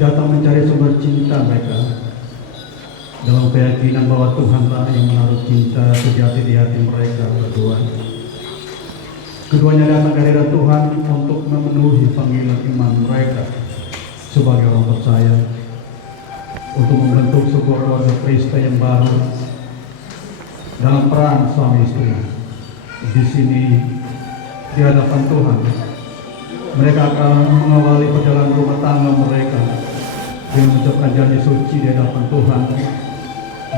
datang mencari sumber cinta mereka dalam keyakinan bahwa Tuhanlah yang menaruh cinta sejati di hati mereka berdua. Keduanya datang ke hadirat Tuhan untuk memenuhi panggilan iman mereka sebagai orang percaya, untuk membentuk sebuah keluarga Kristen yang baru dalam peran suami istri. Di sini di hadapan Tuhan, mereka akan mengawali perjalanan rumah tangga mereka dengan mengucapkan janji suci di hadapan Tuhan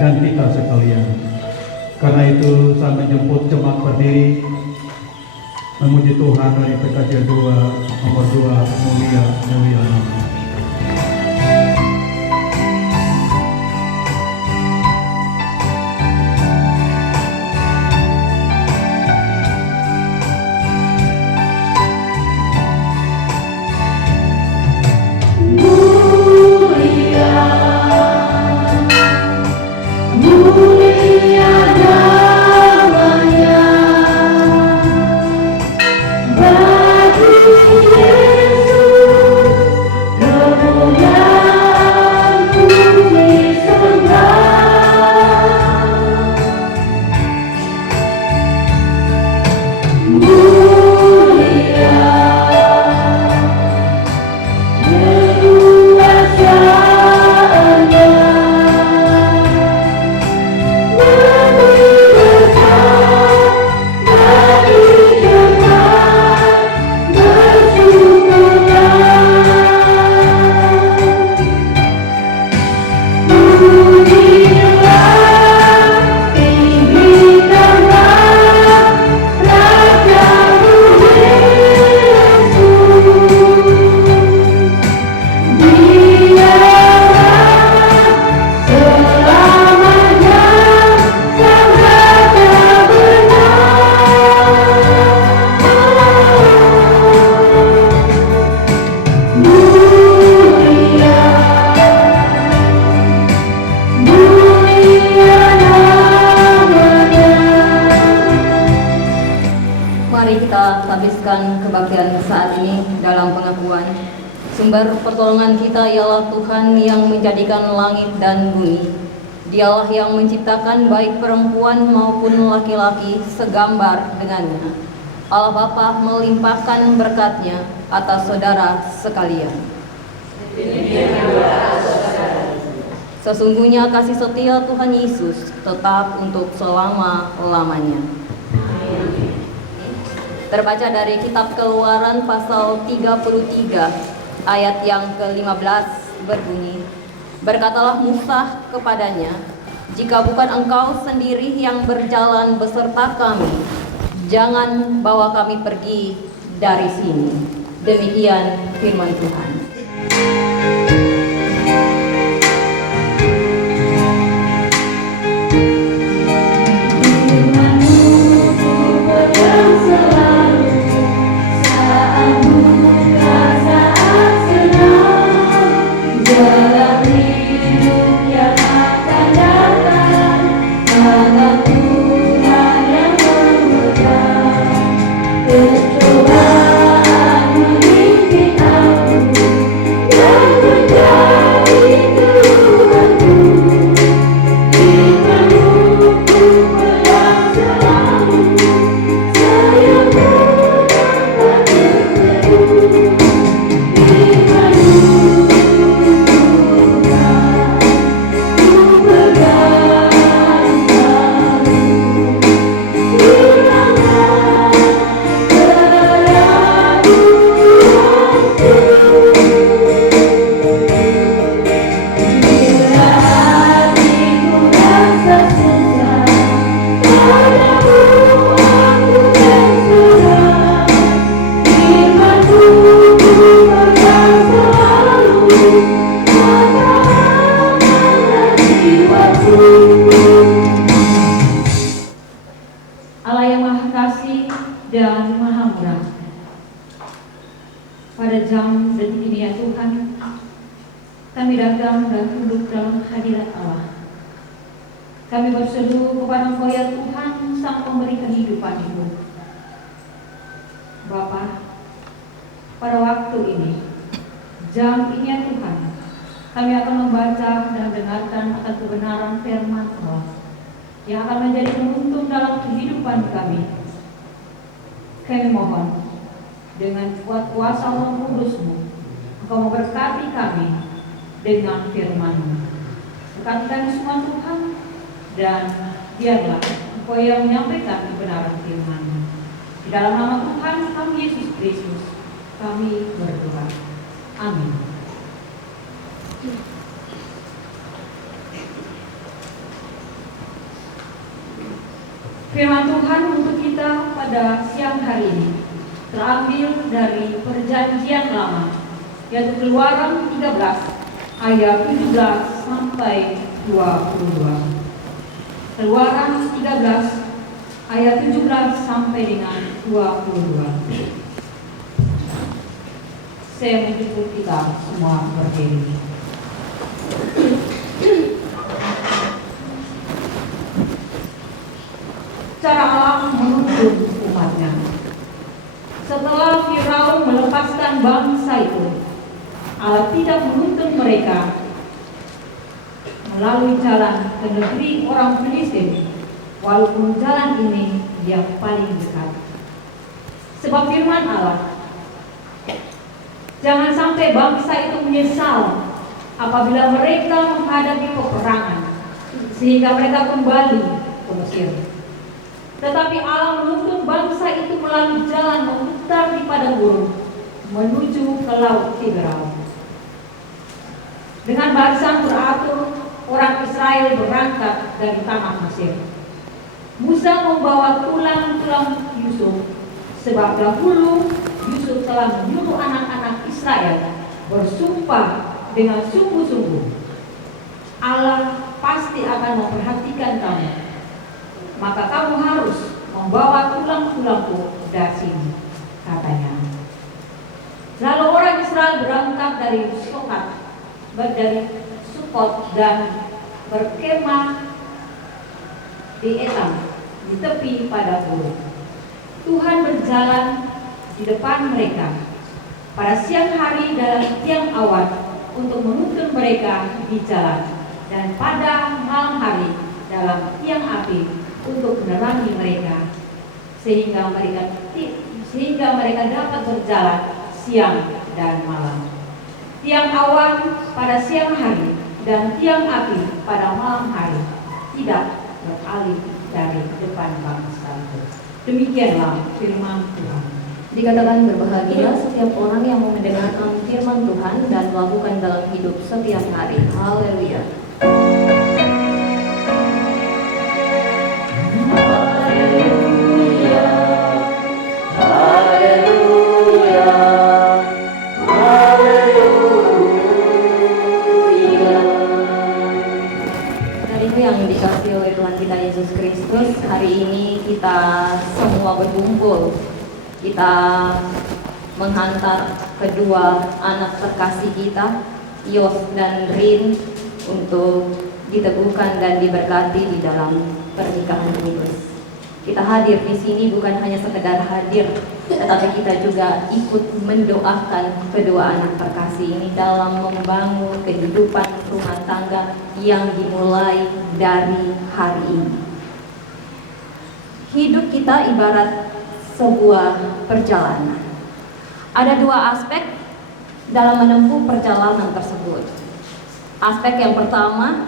dan kita sekalian. Karena itu saya menjemput jemaat berdiri memuji Tuhan dari PKJ 2 nomor 2 Mulia Nama. Yesus Sumber pertolongan kita ialah Tuhan yang menjadikan langit dan bumi. Dialah yang menciptakan baik perempuan maupun laki-laki segambar dengannya. Allah Bapa melimpahkan berkat-Nya atas saudara sekalian. Sesungguhnya kasih setia Tuhan Yesus tetap untuk selama-lamanya. Terbaca dari kitab Keluaran pasal 33 ayat yang ke-15 berbunyi, berkatalah Musa kepadanya, jika bukan engkau sendiri yang berjalan beserta kami, jangan bawa kami pergi dari sini. Demikian firman Tuhan. Allah yang Maha Kasih dan Maha Murah, pada jam detik ini ya Tuhan, kami datang dan duduk dalam hadirat Allah. Kami berseru kepada Engkau ya Tuhan, Sang Pemberi kehidupan itu. Bapa, pada waktu ini, jam ini ya Tuhan, kami akan membaca dan dengarkan akan kebenaran firman Allah yang akan menjadi penuntun dalam kehidupan kami. Kami mohon dengan kuat kuasa Roh Kudus-Mu, Engkau memberkati kami dengan firman-Mu. Berkati kami semua Tuhan, dan biarlah Engkau yang menyampaikan kebenaran firman-Mu. Di dalam nama Tuhan kami Yesus Kristus, kami berdoa. Amin. Firman Tuhan untuk kita pada siang hari ini terambil dari Perjanjian Lama, yaitu Keluaran 13 ayat 17 sampai 22. Keluaran 13 ayat 17 sampai dengan 22. Saya menjemput kita semua berdiri. Cara Allah menuntun umatnya. Setelah Firaun melepaskan bangsa itu, Allah tidak menuntun mereka melalui jalan ke negeri orang Filistin, walaupun jalan ini yang paling dekat. Sebab firman Allah, jangan sampai bangsa itu menyesal apabila mereka menghadapi peperangan, sehingga mereka kembali ke Mesir. Tetapi Allah menuntun bangsa itu melalui jalan memutar di padang gurun menuju ke laut Tiberau. Dengan barisan teratur, orang Israel berangkat dari tanah Mesir. Musa membawa tulang-tulang Yusuf, sebab dahulu Yusuf telah menyuruh anak-anak Israel bersumpah dengan sungguh-sungguh, Allah pasti akan memperhatikan kamu, maka kamu harus membawa tulang-tulangku dari sini, katanya. Lalu orang Israel berangkat dari Sukot dan berkemah di Etam, di tepi padang gurun. Tuhan berjalan di depan mereka, pada siang hari dalam tiang awan untuk menuntun mereka di jalan, dan pada malam hari dalam tiang api untuk menerangi mereka, sehingga mereka dapat berjalan siang dan malam. Tiang awan pada siang hari dan tiang api pada malam hari tidak beralih dari depan bangsa. Demikianlah firman Tuhan. Dikatakan berbahagia setiap orang yang mau mendengarkan firman Tuhan dan melakukan dalam hidup setiap hari. Haleluya. Yang dikasihi oleh Tuhan kita Yesus Kristus, hari ini kita semua berkumpul. Kita menghantar kedua anak terkasih kita, Yos dan Rin, untuk diteguhkan dan diberkati di dalam pernikahan kudus. Kita hadir di sini bukan hanya sekedar hadir, tetapi kita juga ikut mendoakan kedua anak terkasih ini dalam membangun kehidupan rumah tangga yang dimulai dari hari ini. Hidup kita ibarat sebuah perjalanan. Ada dua aspek dalam menempuh perjalanan tersebut. Aspek yang pertama,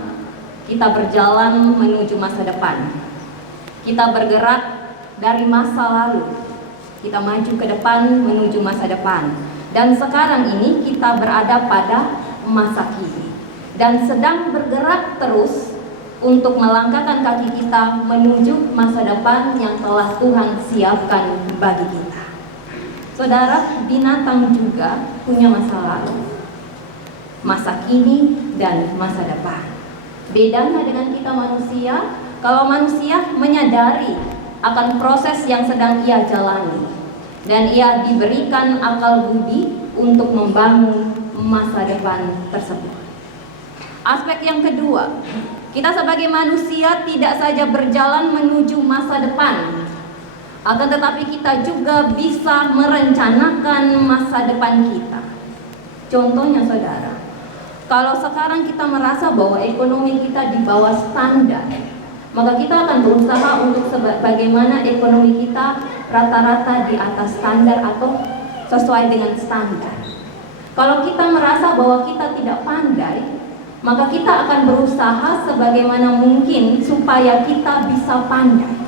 kita berjalan menuju masa depan. Kita bergerak dari masa lalu, kita maju ke depan menuju masa depan. Dan sekarang ini kita berada pada masa kini dan sedang bergerak terus untuk melangkahkan kaki kita menuju masa depan yang telah Tuhan siapkan bagi kita. Saudara, binatang juga punya masa lalu, masa kini dan masa depan. Bedanya dengan kita manusia, kalau manusia menyadari akan proses yang sedang ia jalani dan ia diberikan akal budi untuk membangun masa depan tersebut. Aspek yang kedua, kita sebagai manusia tidak saja berjalan menuju masa depan, akan tetapi kita juga bisa merencanakan masa depan kita. Contohnya saudara, kalau sekarang kita merasa bahwa ekonomi kita di bawah standar, maka kita akan berusaha untuk bagaimana ekonomi kita rata-rata di atas standar atau sesuai dengan standar. Kalau kita merasa bahwa kita tidak pandai, maka kita akan berusaha sebagaimana mungkin supaya kita bisa pandai.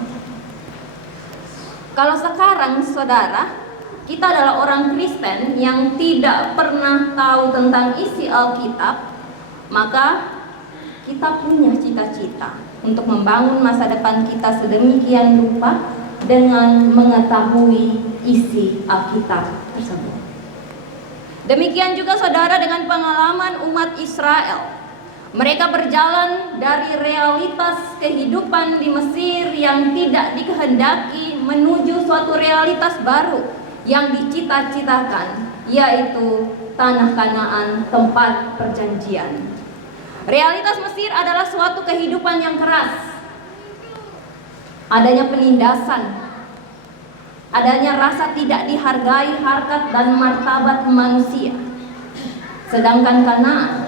Kalau sekarang saudara, kita adalah orang Kristen yang tidak pernah tahu tentang isi Alkitab, maka kita punya cita-cita untuk membangun masa depan kita sedemikian rupa dengan mengetahui isi Alkitab tersebut. Demikian juga saudara dengan pengalaman umat Israel. Mereka berjalan dari realitas kehidupan di Mesir yang tidak dikehendaki menuju suatu realitas baru yang dicita-citakan, yaitu tanah Kanaan, tempat perjanjian. Realitas Mesir adalah suatu kehidupan yang keras. Adanya penindasan, adanya rasa tidak dihargai harkat dan martabat manusia. Sedangkan Kanaan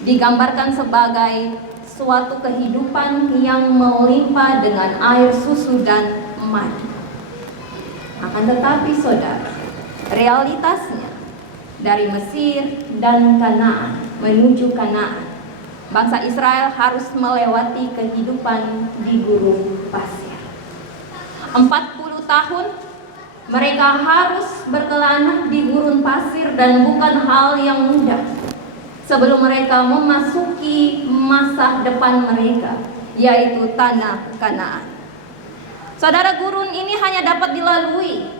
digambarkan sebagai suatu kehidupan yang melimpah dengan air susu dan madu. Akan tetapi saudara, realitasnya dari Mesir dan Kanaan menuju Kanaan, bangsa Israel harus melewati kehidupan di gurun pasir. 40 tahun mereka harus berkelana di gurun pasir dan bukan hal yang mudah sebelum mereka memasuki masa depan mereka, yaitu tanah Kanaan. Saudara, gurun ini hanya dapat dilalui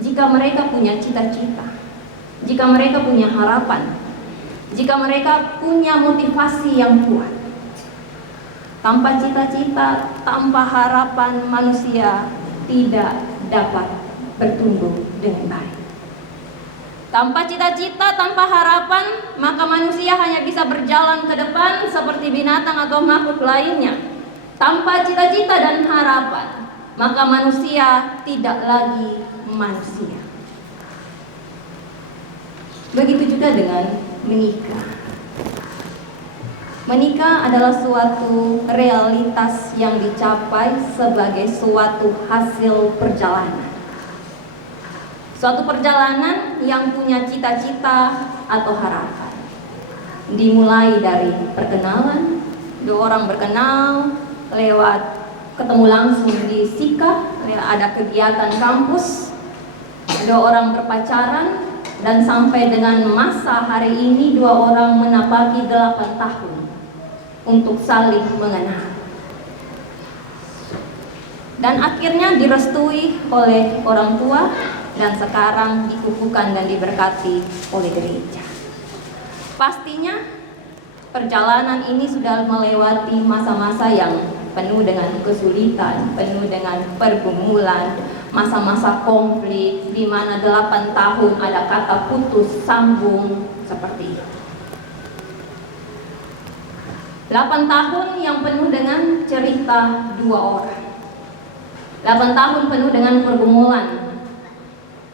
jika mereka punya cita-cita, jika mereka punya harapan, jika mereka punya motivasi yang kuat. Tanpa cita-cita, tanpa harapan, manusia tidak dapat bertumbuh dengan baik. Tanpa cita-cita, tanpa harapan, maka manusia hanya bisa berjalan ke depan seperti binatang atau makhluk lainnya. Tanpa cita-cita dan harapan, maka manusia tidak lagi manusia. Begitu juga dengan menikah. Menikah adalah suatu realitas yang dicapai sebagai suatu hasil perjalanan. Suatu perjalanan yang punya cita-cita atau harapan. Dimulai dari perkenalan, dua orang berkenal lewat ketemu langsung di SIKA, ada kegiatan kampus, dua orang berpacaran, dan sampai dengan masa hari ini dua orang menapaki 8 tahun untuk saling mengenal. Dan akhirnya direstui oleh orang tua dan sekarang dikukuhkan dan diberkati oleh gereja. Pastinya perjalanan ini sudah melewati masa-masa yang penuh dengan kesulitan, penuh dengan pergumulan, masa-masa konflik di mana 8 tahun ada kata putus sambung seperti itu. 8 tahun yang penuh dengan cerita dua orang. 8 tahun penuh dengan pergumulan.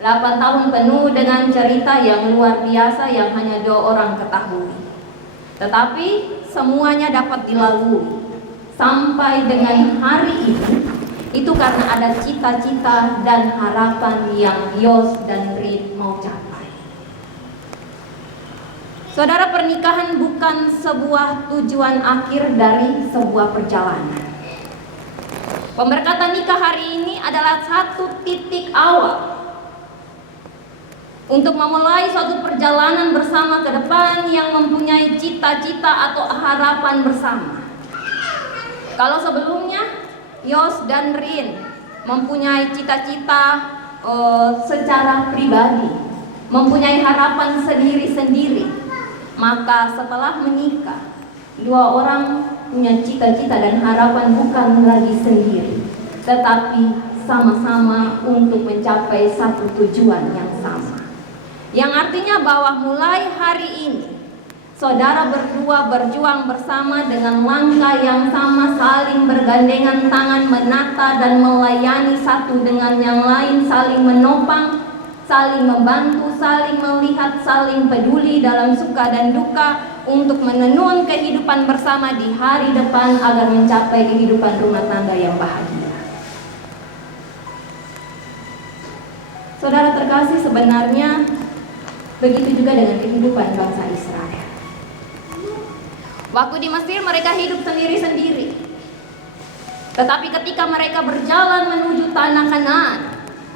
8 tahun penuh dengan cerita yang luar biasa yang hanya dua orang ketahui. Tetapi semuanya dapat dilalui sampai dengan hari ini. Itu karena ada cita-cita dan harapan yang Yos dan Rin mau capai. Saudara, pernikahan bukan sebuah tujuan akhir dari sebuah perjalanan. Pemberkatan nikah hari ini adalah satu titik awal untuk memulai suatu perjalanan bersama ke depan yang mempunyai cita-cita atau harapan bersama. Kalau sebelumnya Yos dan Rin mempunyai cita-cita secara pribadi, mempunyai harapan sendiri-sendiri, maka setelah menikah, dua orang punya cita-cita dan harapan bukan lagi sendiri, tetapi sama-sama untuk mencapai satu tujuan yang sama. Yang artinya bahwa mulai hari ini saudara berdua berjuang bersama dengan langkah yang sama, saling bergandengan tangan, menata dan melayani satu dengan yang lain, saling menopang, saling membantu, saling melihat, saling peduli dalam suka dan duka untuk menenun kehidupan bersama di hari depan agar mencapai kehidupan rumah tangga yang bahagia. Saudara terkasih, sebenarnya begitu juga dengan kehidupan bangsa Israel. Waktu di Mesir mereka hidup sendiri-sendiri. Tetapi ketika mereka berjalan menuju tanah Kanaan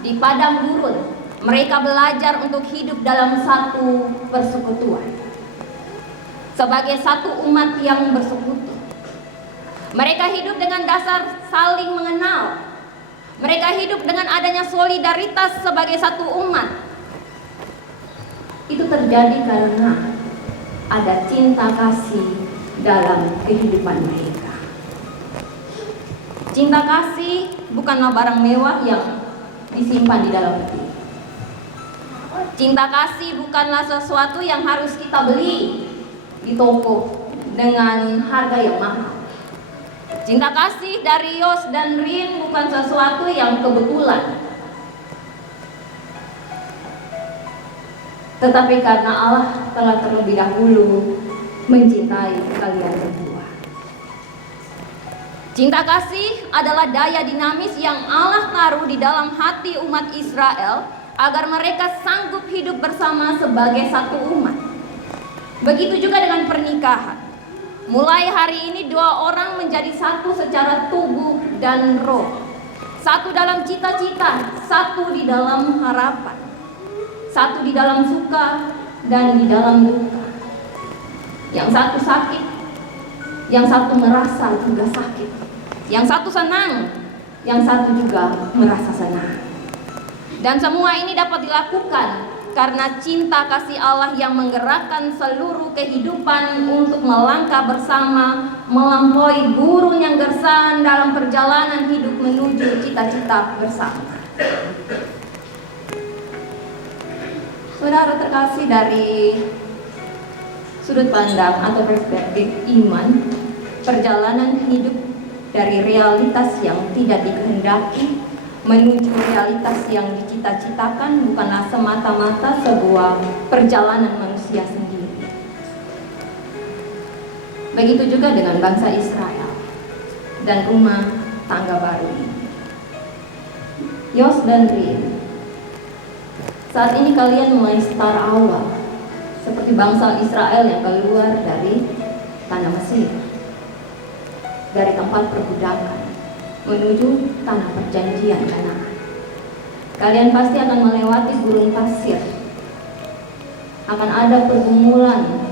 di padang gurun, mereka belajar untuk hidup dalam satu persekutuan, sebagai satu umat yang bersekutu. Mereka hidup dengan dasar saling mengenal. Mereka hidup dengan adanya solidaritas sebagai satu umat. Itu terjadi karena ada cinta kasih dalam kehidupan mereka. Cinta kasih bukanlah barang mewah yang disimpan di dalam hati. Cinta kasih bukanlah sesuatu yang harus kita beli di toko dengan harga yang mahal. Cinta kasih dari Yos dan Rin bukan sesuatu yang kebetulan, tetapi karena Allah telah terlebih dahulu mencintai kalian berdua. Cinta kasih adalah daya dinamis yang Allah taruh di dalam hati umat Israel agar mereka sanggup hidup bersama sebagai satu umat. Begitu juga dengan pernikahan. Mulai hari ini dua orang menjadi satu secara tubuh dan roh. Satu dalam cita-cita, satu di dalam harapan. Satu di dalam suka dan di dalam duka. Yang satu sakit, yang satu merasa juga sakit. Yang satu senang, yang satu juga merasa senang. Dan semua ini dapat dilakukan karena cinta kasih Allah yang menggerakkan seluruh kehidupan untuk melangkah bersama, melampaui gurun yang gersang dalam perjalanan hidup menuju cita-cita bersama. Saudara terkasih, dari sudut pandang atau perspektif iman, perjalanan hidup dari realitas yang tidak dikehendaki menuju realitas yang dicita-citakan bukanlah semata-mata sebuah perjalanan manusia sendiri. Begitu juga dengan bangsa Israel dan rumah tangga baru ini. Yos dan Rin, saat ini kalian mulai start awal seperti bangsa Israel yang keluar dari tanah Mesir, dari tempat perbudakan menuju tanah perjanjian Kanaan. Kalian pasti akan melewati gurun pasir. Akan ada pergumulan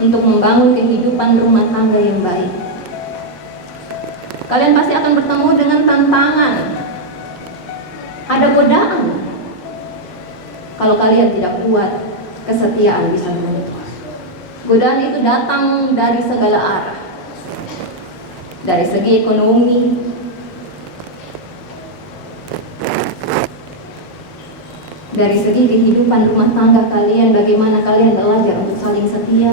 untuk membangun kehidupan rumah tangga yang baik. Kalian pasti akan bertemu dengan tantangan. Ada godaan. Kalau kalian tidak kuat, kesetiaan bisa runtuh. Godaan itu datang dari segala arah. Dari segi ekonomi, dari segi kehidupan rumah tangga kalian, bagaimana kalian belajar untuk saling setia,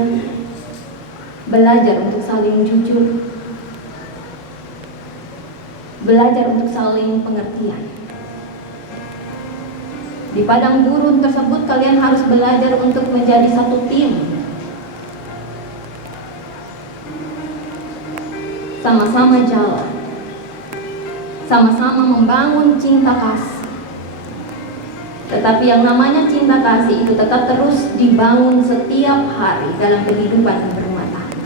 belajar untuk saling jujur, belajar untuk saling pengertian. Di padang gurun tersebut kalian harus belajar untuk menjadi satu tim, sama-sama jalan, sama-sama membangun cinta kasih. Tetapi yang namanya cinta kasih itu tetap terus dibangun setiap hari dalam kehidupan berumah tangga.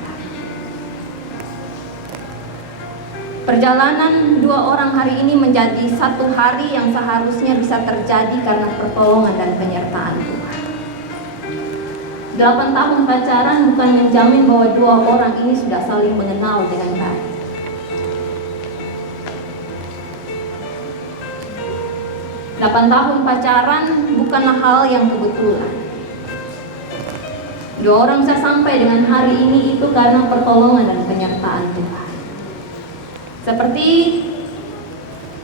Perjalanan dua orang hari ini menjadi satu hari yang seharusnya bisa terjadi karena pertolongan dan penyertaan Tuhan. 8 tahun pacaran bukan menjamin bahwa dua orang ini sudah saling mengenal dengan baik. 8 tahun pacaran bukanlah hal yang kebetulan. Dua orang bisa sampai dengan hari ini itu karena pertolongan dan penyertaan Tuhan. Seperti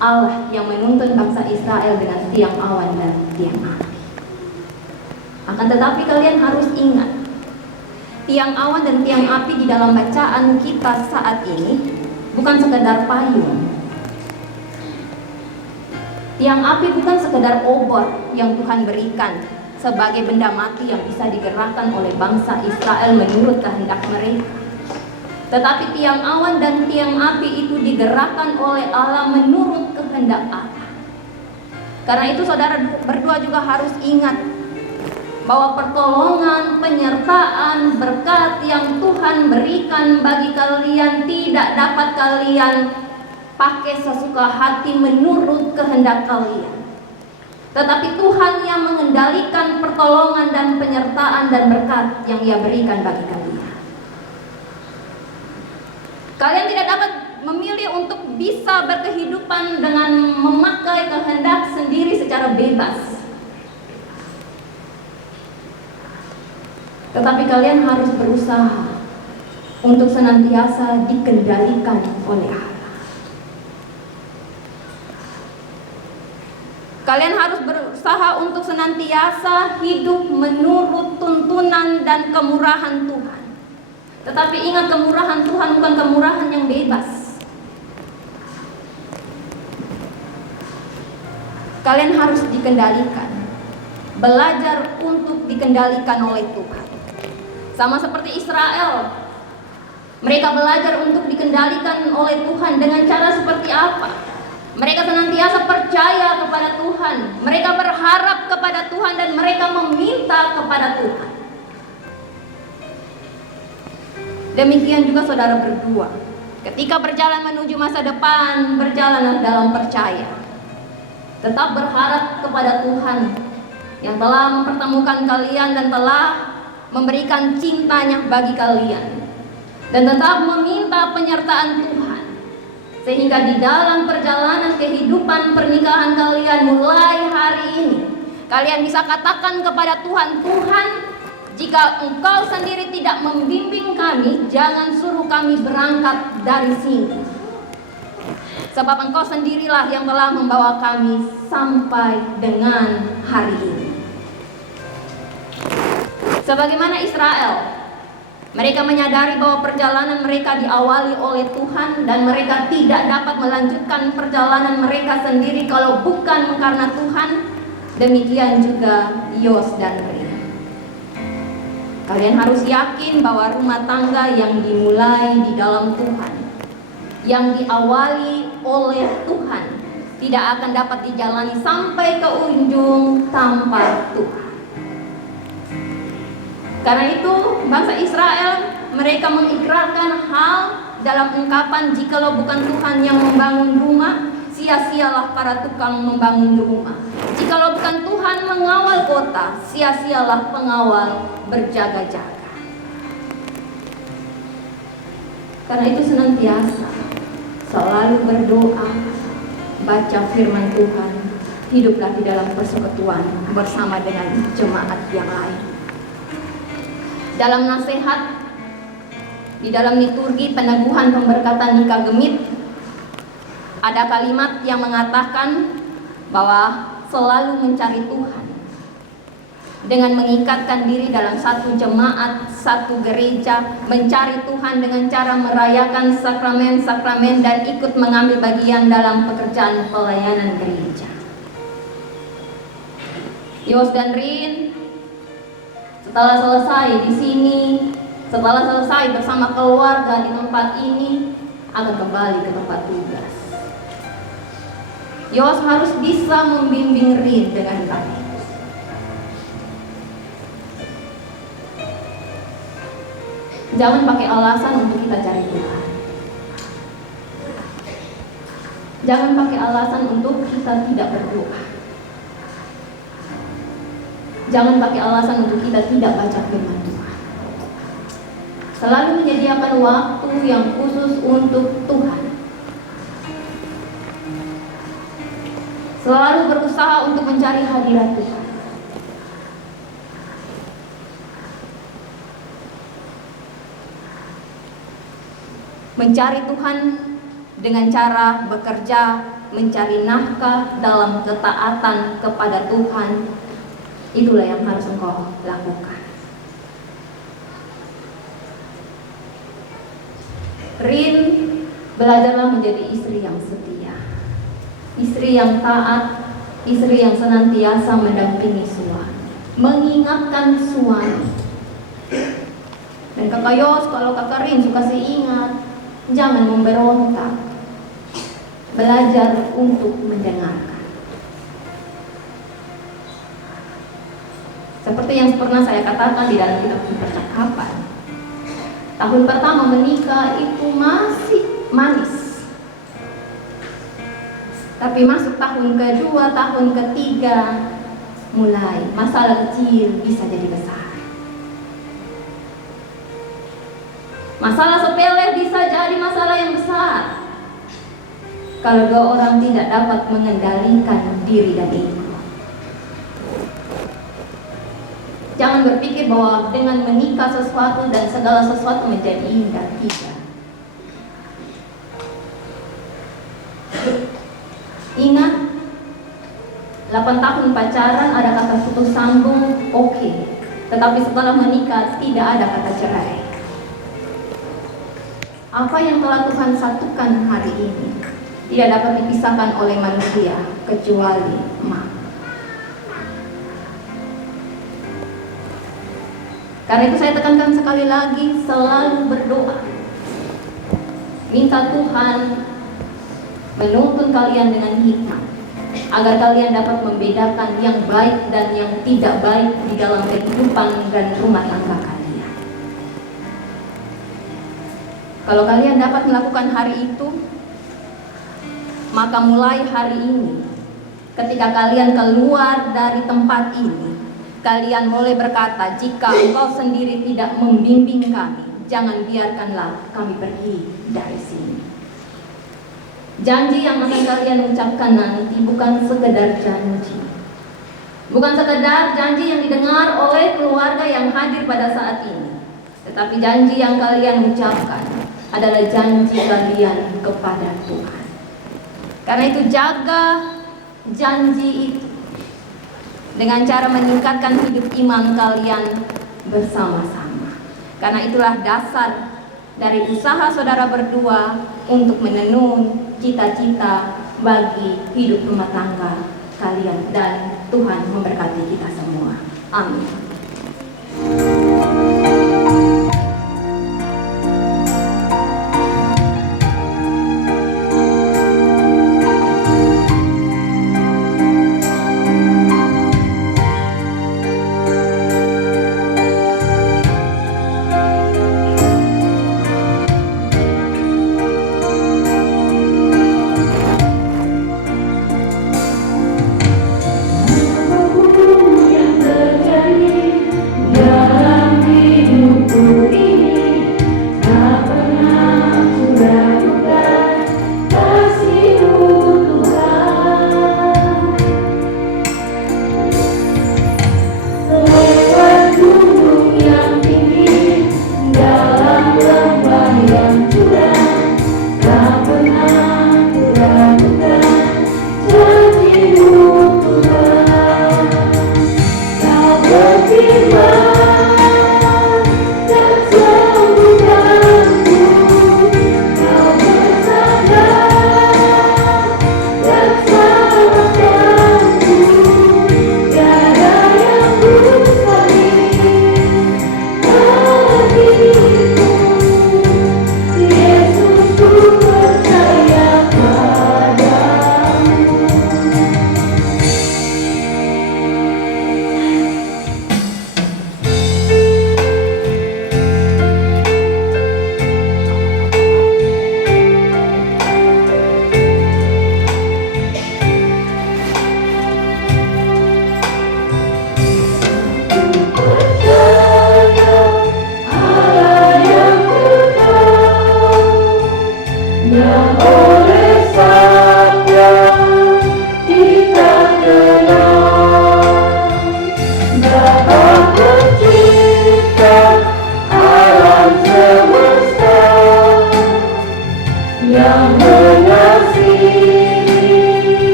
Allah yang menuntun bangsa Israel dengan tiang awan dan tiang api. Akan tetapi kalian harus ingat, tiang awan dan tiang api di dalam bacaan kita saat ini bukan sekedar payung. Tiang api bukan sekedar obor yang Tuhan berikan sebagai benda mati yang bisa digerakkan oleh bangsa Israel menurut kehendak mereka. Tetapi tiang awan dan tiang api itu digerakkan oleh Allah menurut kehendak Allah. Karena itu saudara berdua juga harus ingat bahwa pertolongan, penyertaan, berkat yang Tuhan berikan bagi kalian tidak dapat kalian pakai sesuka hati menurut kehendak kalian. Tetapi Tuhan yang mengendalikan pertolongan dan penyertaan dan berkat yang Ia berikan bagi kalian. Kalian tidak dapat memilih untuk bisa berkehidupan dengan memakai kehendak sendiri secara bebas. Tetapi kalian harus berusaha untuk senantiasa dikendalikan oleh Allah. Kalian harus berusaha untuk senantiasa hidup menurut tuntunan dan kemurahan Tuhan. Tetapi ingat, kemurahan Tuhan bukan kemurahan yang bebas. Kalian harus dikendalikan. Belajar untuk dikendalikan oleh Tuhan. Sama seperti Israel. Mereka belajar untuk dikendalikan oleh Tuhan dengan cara seperti apa? Mereka senantiasa percaya kepada Tuhan. Mereka berharap kepada Tuhan dan mereka meminta kepada Tuhan. Demikian juga saudara berdua. Ketika berjalan menuju masa depan, berjalanlah dalam percaya. Tetap berharap kepada Tuhan yang telah mempertemukan kalian dan telah memberikan cintanya bagi kalian. Dan tetap meminta penyertaan Tuhan. Sehingga di dalam perjalanan kehidupan pernikahan kalian mulai hari ini, kalian bisa katakan kepada Tuhan, Tuhan, jika Engkau sendiri tidak membimbing kami, jangan suruh kami berangkat dari sini. Sebab Engkau sendirilah yang telah membawa kami sampai dengan hari ini. Sebagaimana Israel, Mereka menyadari bahwa perjalanan mereka diawali oleh Tuhan dan mereka tidak dapat melanjutkan perjalanan mereka sendiri kalau bukan karena Tuhan. Demikian juga Yos dan Rin. Kalian harus yakin bahwa rumah tangga yang dimulai di dalam Tuhan, yang diawali oleh Tuhan, tidak akan dapat dijalani sampai ke ujung tanpa Tuhan. Karena itu bangsa Israel, mereka mengikrarkan hal dalam ungkapan, jikalau bukan Tuhan yang membangun rumah, sia-sialah para tukang membangun rumah. Jikalau bukan Tuhan mengawal kota, sia-sialah pengawal berjaga-jaga. Karena itu senantiasa selalu berdoa, baca firman Tuhan, hiduplah di dalam persekutuan bersama dengan jemaat yang lain. Dalam nasihat, di dalam liturgi peneguhan pemberkatan nikah gemit, ada kalimat yang mengatakan bahwa selalu mencari Tuhan dengan mengikatkan diri dalam satu jemaat, satu gereja, mencari Tuhan dengan cara merayakan sakramen-sakramen dan ikut mengambil bagian dalam pekerjaan pelayanan gereja. Yos dan Rin setelah selesai di sini, setelah selesai bersama keluarga di tempat ini, akan kembali ke tempat tugas. Yos harus bisa membimbing Rin dengan baik. Jangan pakai alasan untuk kita cari Tuhan. Jangan pakai alasan untuk kita tidak berdoa. Jangan pakai alasan untuk kita tidak baca firman Tuhan. Selalu menyediakan waktu yang khusus untuk Tuhan. Selalu berusaha untuk mencari hadirat Tuhan. Mencari Tuhan dengan cara bekerja, mencari nafkah dalam ketaatan kepada Tuhan. Itulah yang harus engkau lakukan. Rin, belajarlah menjadi istri yang setia, istri yang taat, istri yang senantiasa mendampingi suami, mengingatkan suami. Dan kakak Yos, kalau kakak Rin suka ingat, jangan memberontak. Belajar untuk mendengarkan. Seperti yang pernah saya katakan di dalam kitab percakapan, tahun pertama menikah itu masih manis. Tapi masuk tahun kedua, tahun ketiga, mulai masalah kecil bisa jadi besar. Masalah sepele bisa jadi masalah yang besar kalau dua orang tidak dapat mengendalikan diri dan ego. Jangan berpikir bahwa dengan menikah sesuatu dan segala sesuatu menjadi indah. Tidak. Ingat, 8 tahun pacaran ada kata putus sambung, oke. Tetapi setelah menikah tidak ada kata cerai. Apa yang telah Tuhan satukan hari ini tidak dapat dipisahkan oleh manusia kecuali maaf. Karena itu saya tekankan sekali lagi, selalu berdoa. Minta Tuhan menuntun kalian dengan hikmat, agar kalian dapat membedakan yang baik dan yang tidak baik di dalam kehidupan dan rumah tangga kalian. Kalau kalian dapat melakukan hari itu, maka mulai hari ini, ketika kalian keluar dari tempat ini, kalian boleh berkata, jika engkau sendiri tidak membimbing kami, jangan biarkanlah kami pergi dari sini. Janji yang akan kalian ucapkan nanti bukan sekedar janji. Bukan sekedar janji yang didengar oleh keluarga yang hadir pada saat ini. Tetapi janji yang kalian ucapkan adalah janji kalian kepada Tuhan. Karena itu jaga janji itu dengan cara meningkatkan hidup iman kalian bersama-sama. Karena itulah dasar dari usaha saudara berdua untuk menenun cita-cita bagi hidup rumah tangga kalian, dan Tuhan memberkati kita semua. Amin.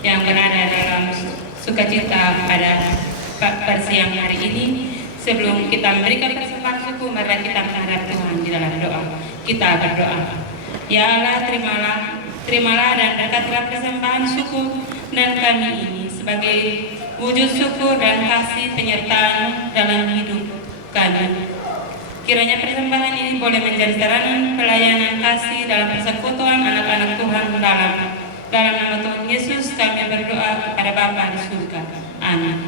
yang berada dalam sukacita pada siang hari ini. Sebelum kita memberikan persembahan syukur, mari kita menghadap Tuhan di dalam doa. Kita berdoa. Ya Allah, terimalah dan berkatilah persembahan syukur dan kami ini sebagai wujud syukur dan kasih penyertaan dalam hidup kami. Kiranya persembahan ini boleh menjadi sarana pelayanan kasih dalam persekutuan anak-anak Tuhan dalam nama Tuhan Yesus kami berdoa kepada Bapa di surga. Amin.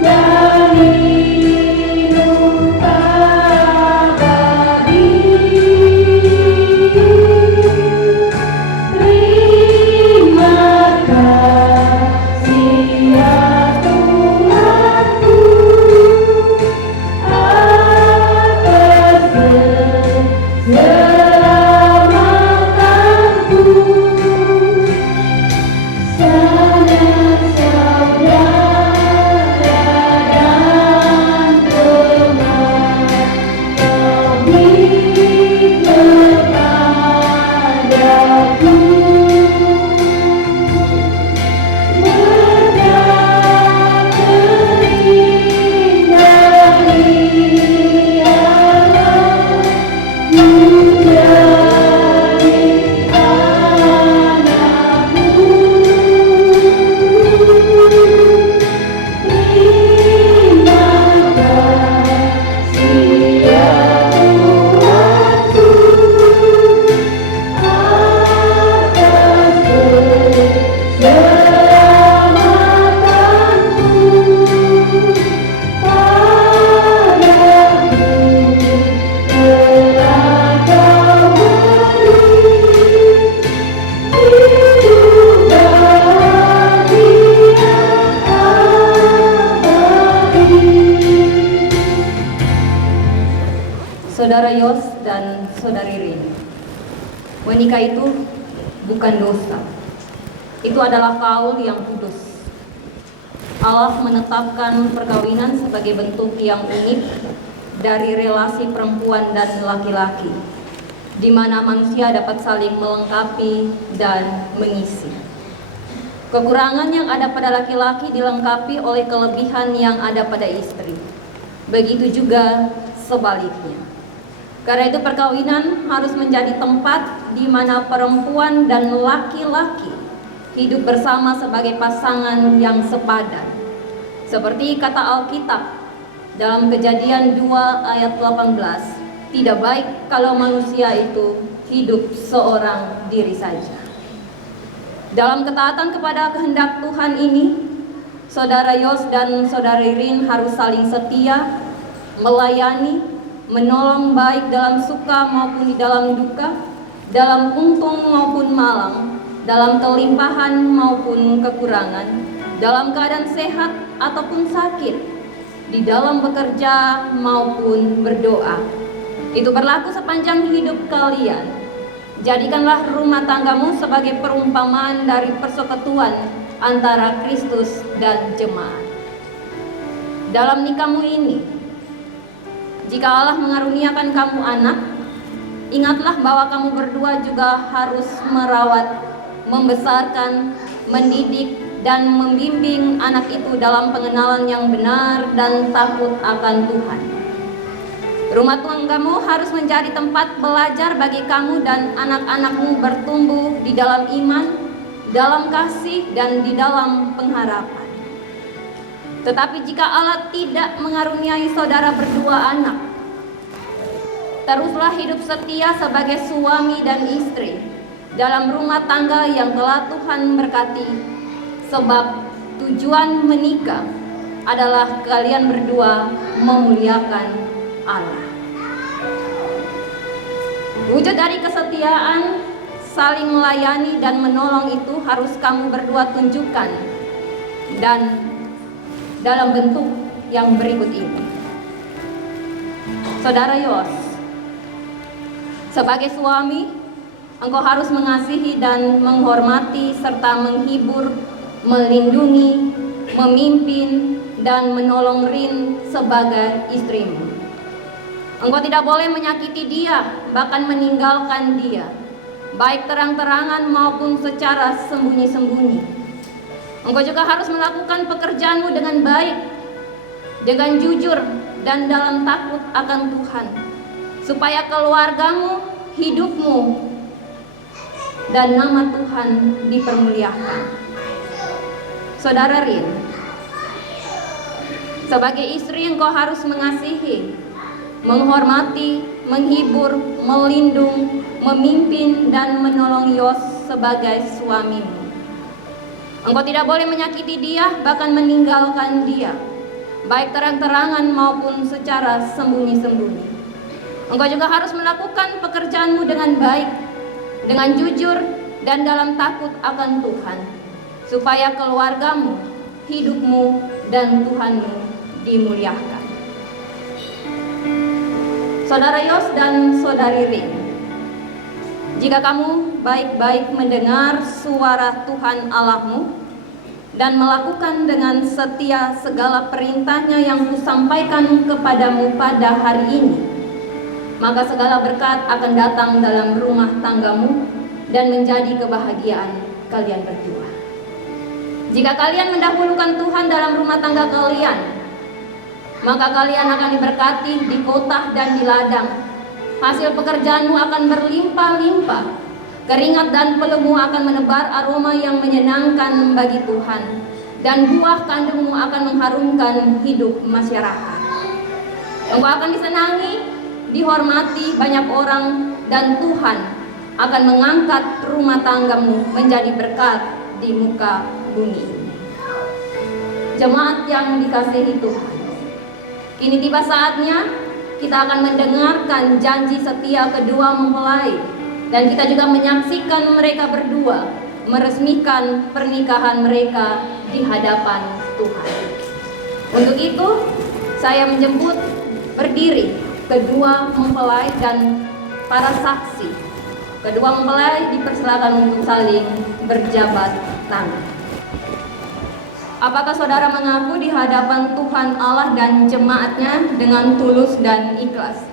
Dari Saudari Rini, menikah itu bukan dosa. Itu adalah kaul yang kudus. Allah menetapkan perkawinan sebagai bentuk yang unik dari relasi perempuan dan laki-laki, di mana manusia dapat saling melengkapi dan mengisi. Kekurangan yang ada pada laki-laki dilengkapi oleh kelebihan yang ada pada istri. Begitu juga sebaliknya. Karena itu perkawinan harus menjadi tempat di mana perempuan dan laki-laki hidup bersama sebagai pasangan yang sepadan. Seperti kata Alkitab dalam Kejadian 2 ayat 18, tidak baik kalau manusia itu hidup seorang diri saja. Dalam ketaatan kepada kehendak Tuhan ini, Saudara Yos dan Saudari Rin harus saling setia, melayani, menolong baik dalam suka maupun di dalam duka, dalam untung maupun malang, dalam kelimpahan maupun kekurangan, dalam keadaan sehat ataupun sakit, di dalam bekerja maupun berdoa. Itu berlaku sepanjang hidup kalian. Jadikanlah rumah tanggamu sebagai perumpamaan dari persekutuan antara Kristus dan jemaat. Dalam nikahmu ini, jika Allah mengaruniakan kamu anak, ingatlah bahwa kamu berdua juga harus merawat, membesarkan, mendidik, dan membimbing anak itu dalam pengenalan yang benar dan takut akan Tuhan. Rumah tanggamu harus menjadi tempat belajar bagi kamu dan anak-anakmu bertumbuh di dalam iman, dalam kasih, dan di dalam pengharapan. Tetapi jika Allah tidak mengaruniai saudara berdua anak, teruslah hidup setia sebagai suami dan istri dalam rumah tangga yang telah Tuhan berkati, sebab tujuan menikah adalah kalian berdua memuliakan Allah. Wujud dari kesetiaan, saling melayani dan menolong itu harus kamu berdua tunjukkan, dan dalam bentuk yang berikut ini. Saudara Yos, sebagai suami, engkau harus mengasihi dan menghormati serta menghibur, melindungi, memimpin, dan menolong Rin sebagai istrimu. Engkau tidak boleh menyakiti dia, bahkan meninggalkan dia, baik terang-terangan maupun secara sembunyi-sembunyi. Engkau juga harus melakukan pekerjaanmu dengan baik, dengan jujur, dan dalam takut akan Tuhan, supaya keluargamu, hidupmu, dan nama Tuhan dipermuliakan. Saudara Rin, sebagai istri engkau harus mengasihi, menghormati, menghibur, melindung, memimpin, dan menolong Yos sebagai suamimu. Engkau tidak boleh menyakiti dia, bahkan meninggalkan dia, baik terang-terangan maupun secara sembunyi-sembunyi. Engkau juga harus melakukan pekerjaanmu dengan baik, dengan jujur, dan dalam takut akan Tuhan, supaya keluargamu, hidupmu, dan Tuhanmu dimuliakan. Saudara Yos dan Saudari Rin, jika kamu baik-baik mendengar suara Tuhan Allahmu dan melakukan dengan setia segala perintahnya yang kusampaikan kepadamu pada hari ini, maka segala berkat akan datang dalam rumah tanggamu dan menjadi kebahagiaan kalian berdua. Jika kalian mendahulukan Tuhan dalam rumah tangga kalian, maka kalian akan diberkati di kota dan di ladang. Hasil pekerjaanmu akan berlimpah-limpah. Keringat dan pelumu akan menebar aroma yang menyenangkan bagi Tuhan, dan buah kandungmu akan mengharumkan hidup masyarakat. Engkau akan disenangi, dihormati banyak orang, dan Tuhan akan mengangkat rumah tanggamu menjadi berkat di muka bumi ini. Jemaat yang dikasihi Tuhan, kini tiba saatnya kita akan mendengarkan janji setia kedua mempelai, dan kita juga menyaksikan mereka berdua meresmikan pernikahan mereka di hadapan Tuhan. Untuk itu, saya menjemput berdiri kedua mempelai dan para saksi, kedua mempelai dipersilakan untuk saling berjabat tangan. Apakah saudara mengaku di hadapan Tuhan Allah dan jemaatnya dengan tulus dan ikhlas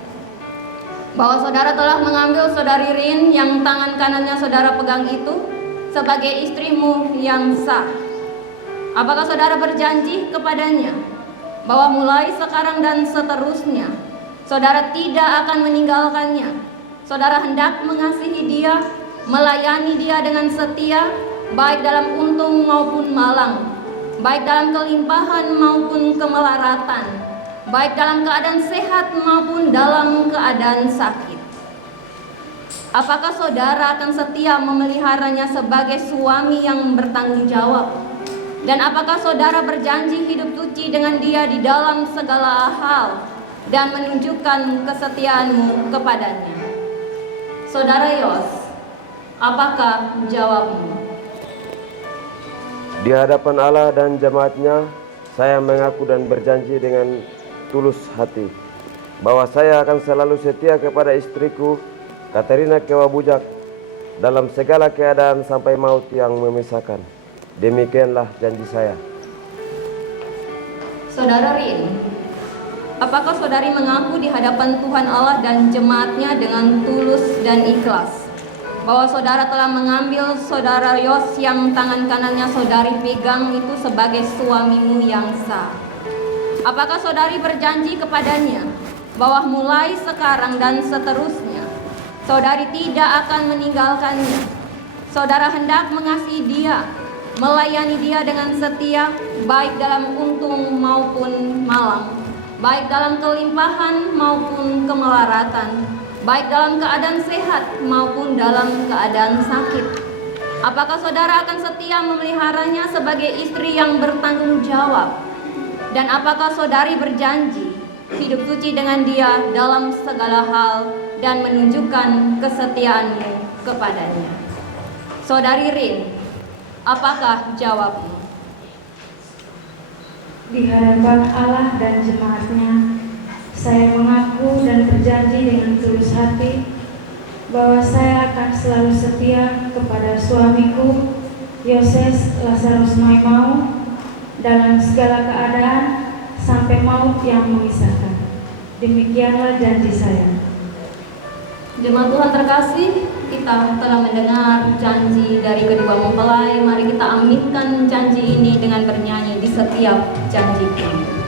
bahwa saudara telah mengambil saudari Rin yang tangan kanannya saudara pegang itu sebagai istrimu yang sah? Apakah saudara berjanji kepadanya bahwa mulai sekarang dan seterusnya saudara tidak akan meninggalkannya, saudara hendak mengasihi dia, melayani dia dengan setia, baik dalam untung maupun malang, baik dalam kelimpahan maupun kemelaratan, baik dalam keadaan sehat maupun dalam keadaan sakit? Apakah saudara akan setia memeliharanya sebagai suami yang bertanggung jawab? Dan apakah saudara berjanji hidup suci dengan dia di dalam segala hal dan menunjukkan kesetiaanmu kepadanya? Saudara Yos, apakah jawabmu? Di hadapan Allah dan jemaatnya, saya mengaku dan berjanji dengan tulus hati bahwa saya akan selalu setia kepada istriku, Katerina Kewabujak, dalam segala keadaan sampai maut yang memisahkan. Demikianlah janji saya. Saudara Rin, apakah saudari mengaku di hadapan Tuhan Allah dan jemaatnya dengan tulus dan ikhlas bahwa saudara telah mengambil saudara Yos yang tangan kanannya saudari pegang itu sebagai suamimu yang sah? Apakah saudari berjanji kepadanya bahwa mulai sekarang dan seterusnya saudari tidak akan meninggalkannya, saudara hendak mengasihi dia, melayani dia dengan setia, baik dalam untung maupun malang, baik dalam kelimpahan maupun kemelaratan, baik dalam keadaan sehat maupun dalam keadaan sakit? Apakah saudara akan setia memeliharanya sebagai istri yang bertanggung jawab? Dan apakah saudari berjanji hidup suci dengan dia dalam segala hal dan menunjukkan kesetiaanmu kepadanya? Saudari Rin, apakah jawabmu? Di hadapan Allah dan jemaatnya, saya mengaku dan berjanji dengan tulus hati bahwa saya akan selalu setia kepada suamiku, Yoses Lazarus Maimau, dalam segala keadaan sampai maut yang memisahkan. Demikianlah janji saya. Jemaat Tuhan terkasih, kita telah mendengar janji dari kedua mempelai. Mari kita aminkan janji ini dengan bernyanyi di setiap janji kami.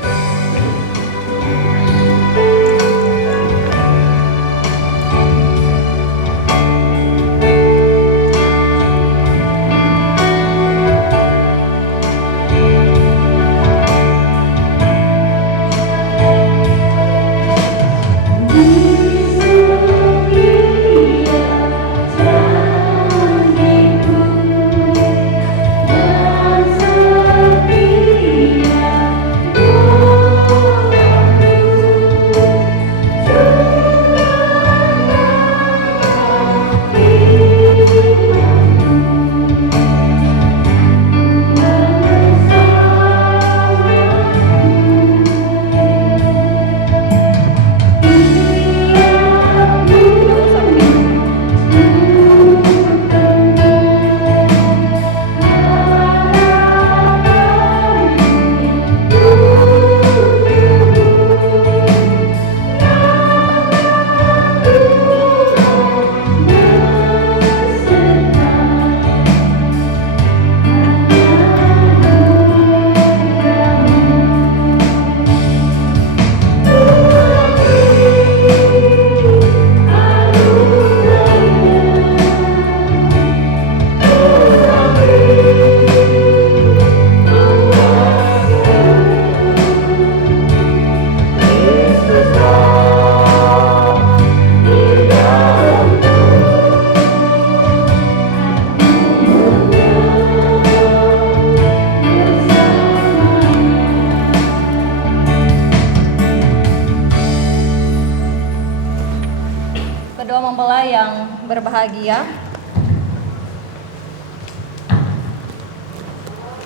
mempelai yang berbahagia,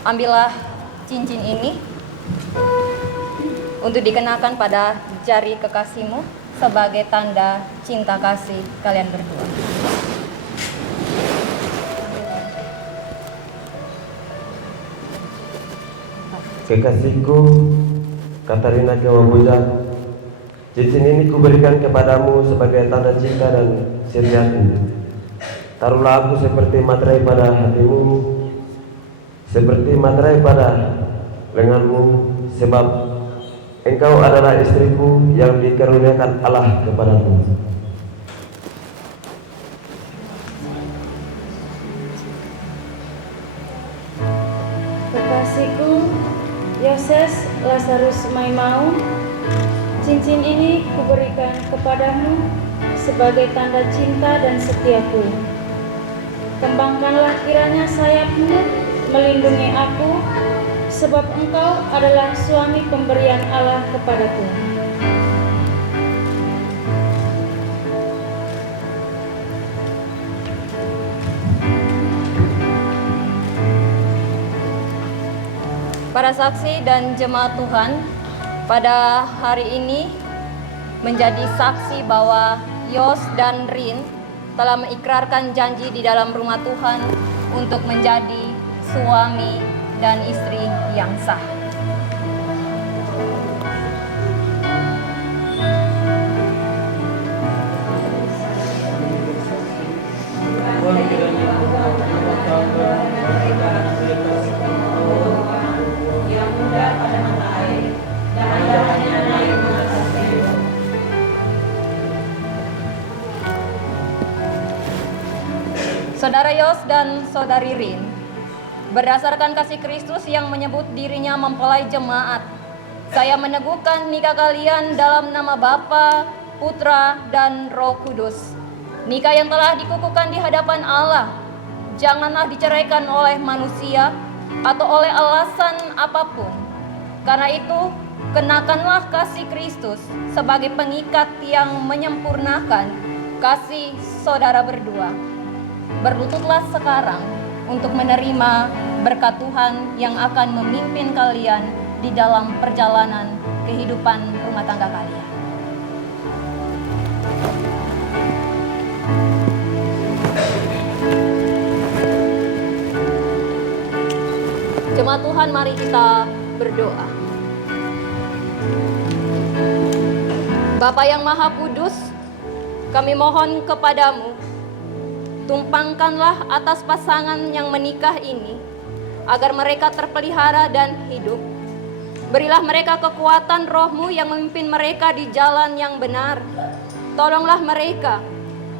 ambillah cincin ini untuk dikenakan pada jari kekasihmu. sebagai tanda cinta kasih kalian berdua. Kekasihku, Katarina Kewabujak, cincin ini kuberikan kepadamu sebagai tanda cinta dan setiaku. Taruhlah aku seperti materai pada hatimu, seperti materai pada lenganmu, sebab engkau adalah istriku yang dikaruniakan Allah kepadaku. Kekasihku, Yoses Lazarus Maimau, cincin ini kuberikan kepadamu sebagai tanda cinta dan setiaku. Kembangkanlah kiranya sayapmu melindungi aku, sebab engkau adalah suami pemberian Allah kepadaku. Para saksi dan jemaat Tuhan, pada hari ini menjadi saksi bahwa Yos dan Rin telah mengikrarkan janji di dalam rumah Tuhan untuk menjadi suami dan istri yang sah. Saudara Yos dan Saudari Rin, berdasarkan kasih Kristus yang menyebut dirinya mempelai jemaat, saya meneguhkan nikah kalian dalam nama Bapa, Putra, dan Roh Kudus. Nikah yang telah dikukuhkan di hadapan Allah, janganlah diceraikan oleh manusia atau oleh alasan apapun. Karena itu, kenakanlah kasih Kristus sebagai pengikat yang menyempurnakan kasih saudara berdua. Berlututlah sekarang untuk menerima berkat Tuhan yang akan memimpin kalian di dalam perjalanan kehidupan rumah tangga kalian. Jemaat Tuhan, mari kita berdoa. Bapa yang Maha Kudus, kami mohon kepadamu, tumpangkanlah atas pasangan yang menikah ini, agar mereka terpelihara dan hidup. Berilah mereka kekuatan roh-Mu yang memimpin mereka di jalan yang benar. Tolonglah mereka,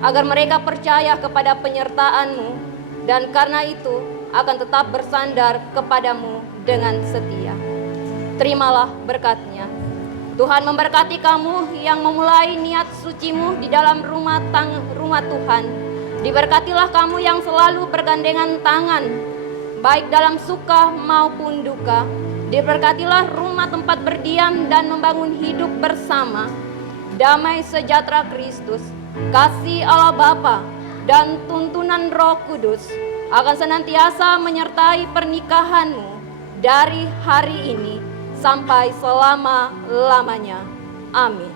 agar mereka percaya kepada penyertaan-Mu, dan karena itu akan tetap bersandar kepadamu dengan setia. Terimalah berkat-Nya. Tuhan memberkati kamu yang memulai niat suci-Mu di dalam rumah Tuhan. Diberkatilah kamu yang selalu bergandengan tangan, baik dalam suka maupun duka. Diberkatilah rumah tempat berdiam dan membangun hidup bersama. Damai sejahtera Kristus, kasih Allah Bapa, dan tuntunan Roh Kudus akan senantiasa menyertai pernikahanmu dari hari ini sampai selama-lamanya. Amin.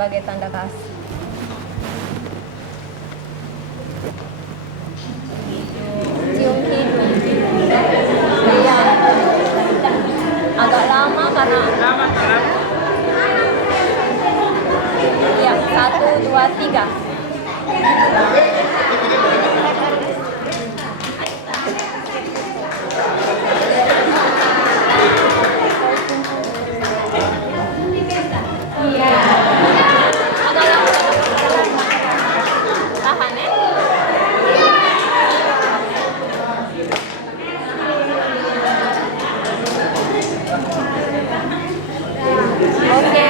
sebagai tanda kasih. Cium hidung. Iya. Agak lama karena ya, 1, 2, 3. Agak lama. Tahan ya. Oke.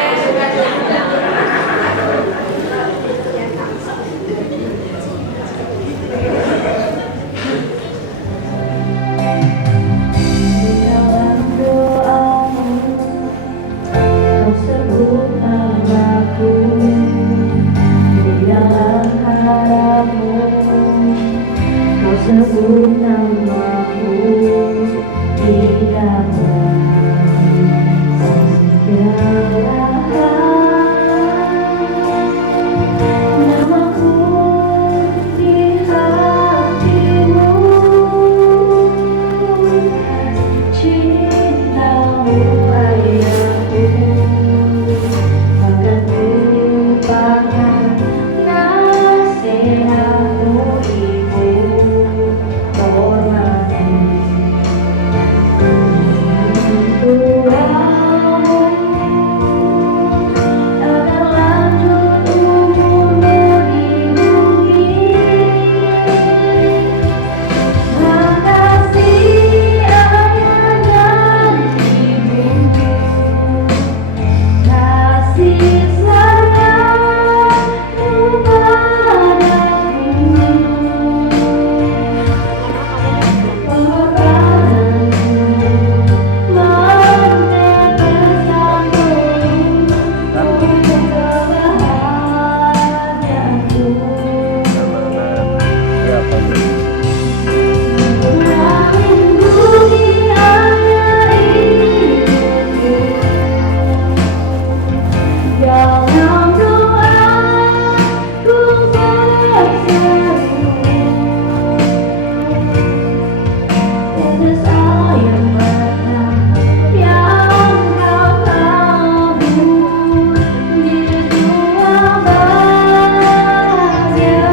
Dalam doamu, kau sebut namaku. Di dalam harapmu, kau sebut namaku. Di dalam segala namaku di hatimu. Cintamu ayahku, akan lupakan nasihatmu ibu. Hormati doamu agar lanjut umur melindungi. Makasih ayah dan ibu, kasih sayangmu padaku. Pengorbananmu meneteskanku untuk kebahagiaanku. Melindungi ayah ibuku dalam doaku bersatu. Tetes air mata yang kau tabur di dua bahagia.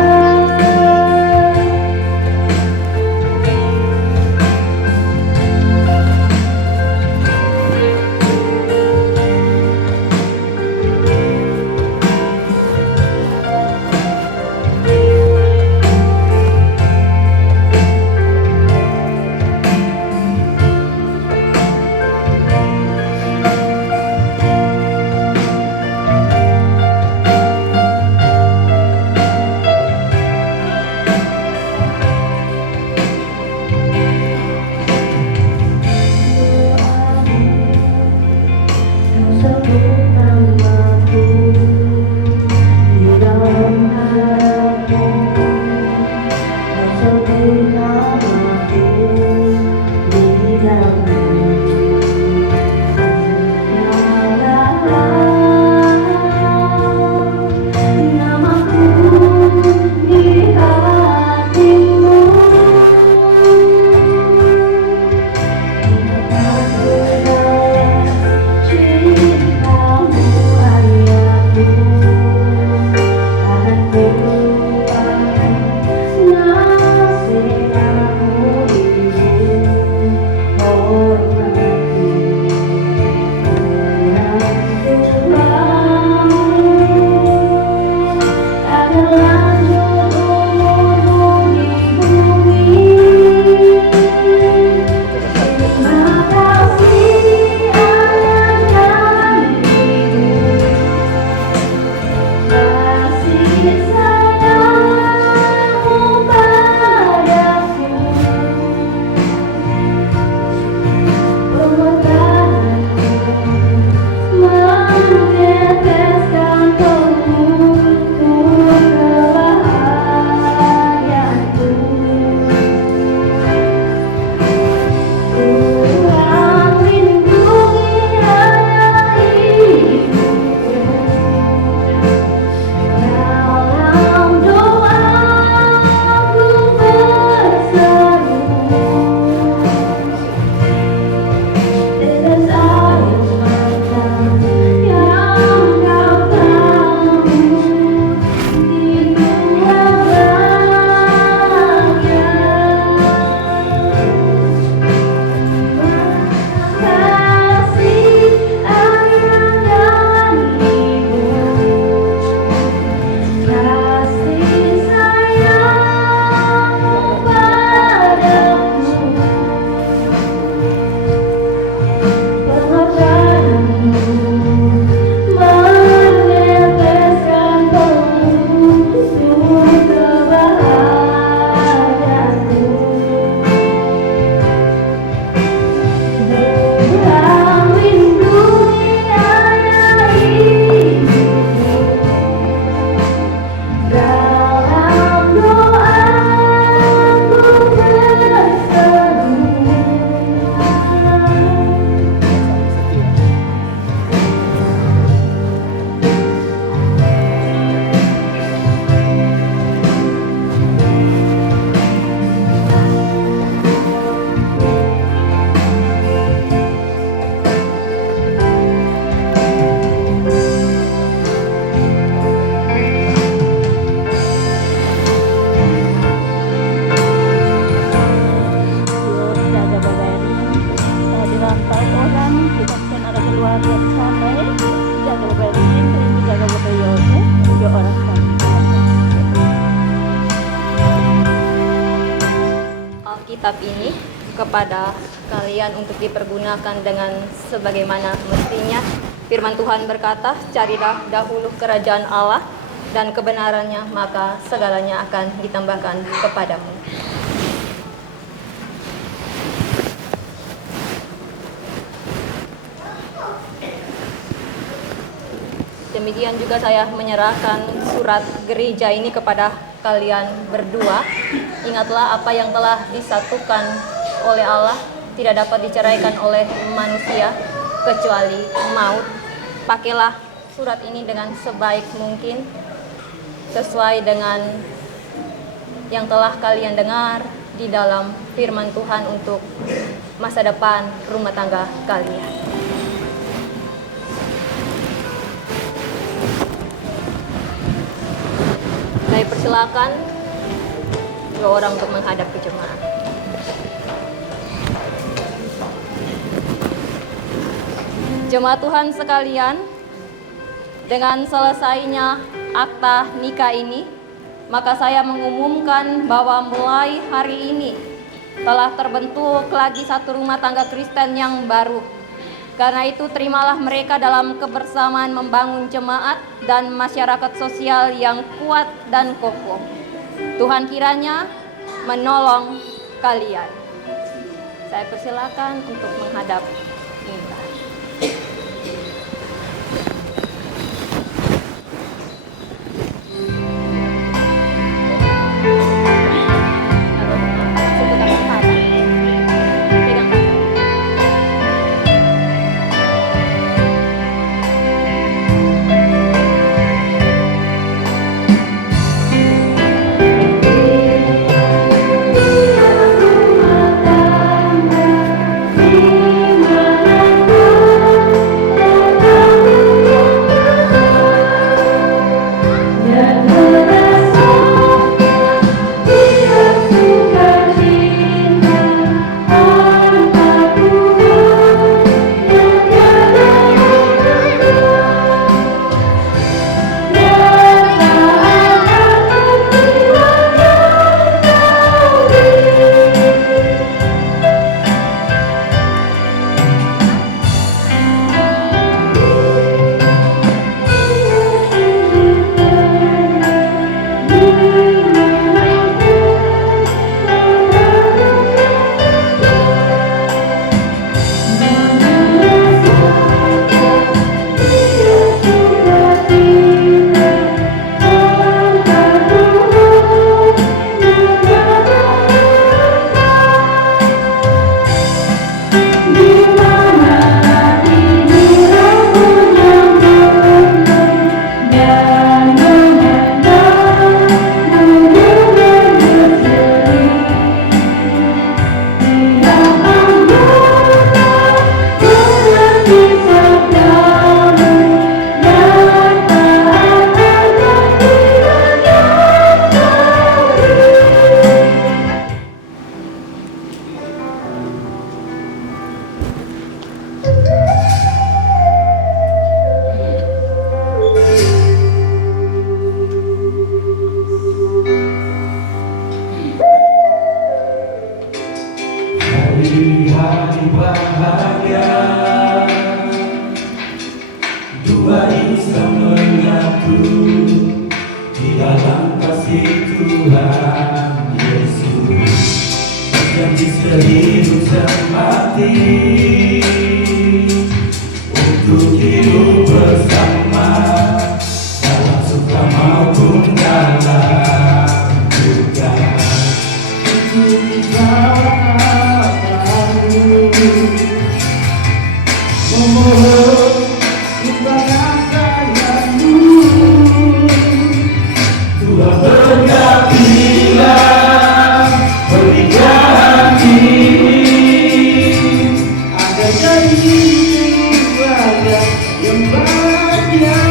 Kau sebut namaku di dalam harapmu. Kau sebut namaku di dalam segala namaku di hatimu. Cintamu ayahku, akan lupakan nasihatmu ibu. kitab ini kepada kalian untuk dipergunakan dengan sebagaimana mestinya. Firman Tuhan berkata, carilah dahulu kerajaan Allah dan kebenarannya, maka segalanya akan ditambahkan kepadamu. Demikian juga saya menyerahkan surat gereja ini kepada kalian berdua. Ingatlah apa yang telah disatukan oleh Allah tidak dapat diceraikan oleh manusia kecuali maut. Pakailah surat ini dengan sebaik mungkin sesuai dengan yang telah kalian dengar di dalam firman Tuhan untuk masa depan rumah tangga kalian. Saya persilakan dua orang untuk menghadap ke jemaat. Jemaat Tuhan sekalian, dengan selesainya akta nikah ini, maka saya mengumumkan bahwa mulai hari ini telah terbentuk lagi satu rumah tangga Kristen yang baru. Karena itu terimalah mereka dalam kebersamaan membangun jemaat dan masyarakat sosial yang kuat dan kokoh. Tuhan kiranya menolong kalian. Saya persilakan untuk menghadap mimbar. Hari bahagia, dua insan menyatu di dalam kasih Tuhan Yesus. Janji sehidup semati untuk hidup bersama dalam suka maupun dalam duka. Memohon imbalan sayangmu, Tuhan berkatilah pernikahan ini. Ada janji keluarga yang bahagia,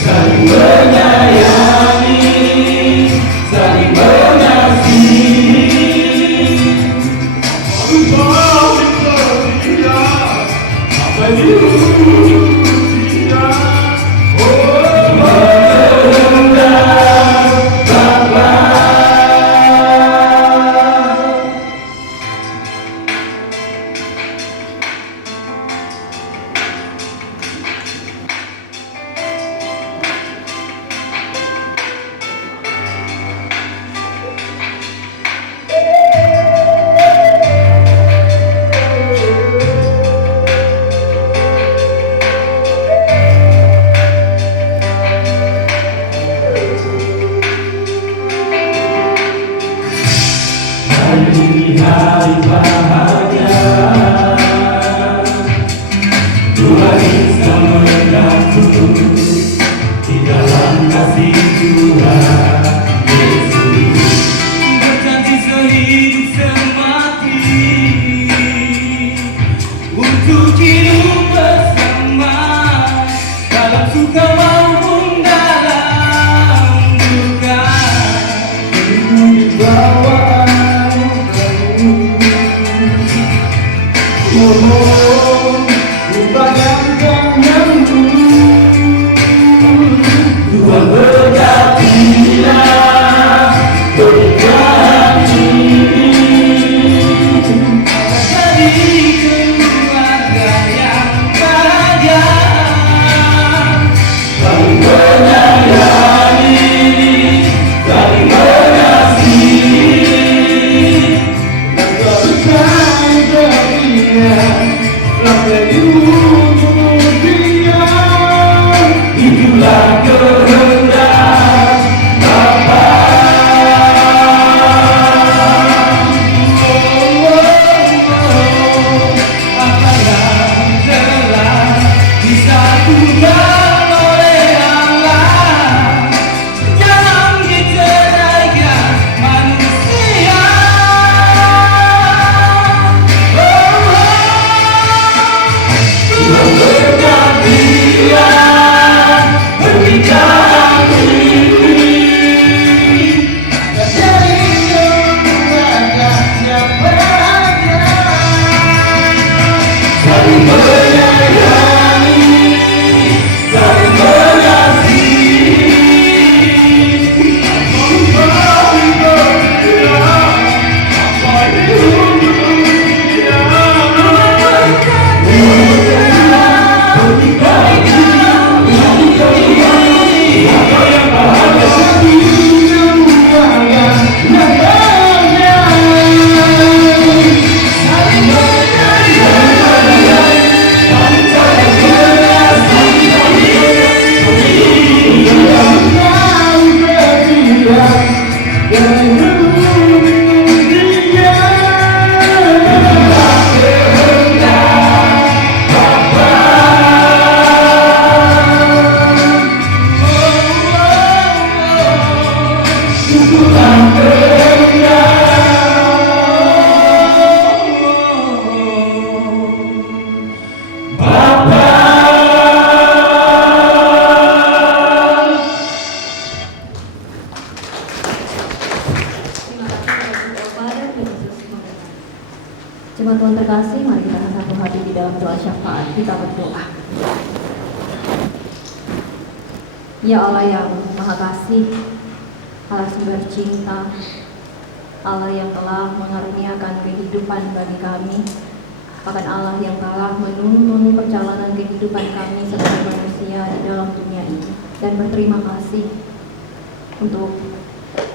saling menyayangi, saling mengasihi. mohon lupakan yang dulu. Tuhan berkatilah pernikahan ini, jadi keluarga yang bahagia, saling menyayangi, saling mengasihi, dan teruskan setia sampai di ujung dunia. Itulah kehendak Bapa. Apa yang telah disatukan oleh Allah, jangan diceraikan manusia. Tuhan berkatilah pernikahan ini, jadi keluarga yang bahagia, saling menyayangi, saling mengasihi, saling berdoa, sampai di ujung dunia. Terima kasih kepada Bapa dan Yesus Tuhan. Jemaat Tuhan terkasih, mari kita satu hati di dalam doa syafaat. Kita berdoa. Ya Allah yang Maha Kasih, Allah sumber cinta, Allah yang telah mengaruniakan kehidupan bagi kami, bahkan Allah yang telah menuntun perjalanan kehidupan kami sebagai manusia di dalam dunia ini. Dan berterima kasih untuk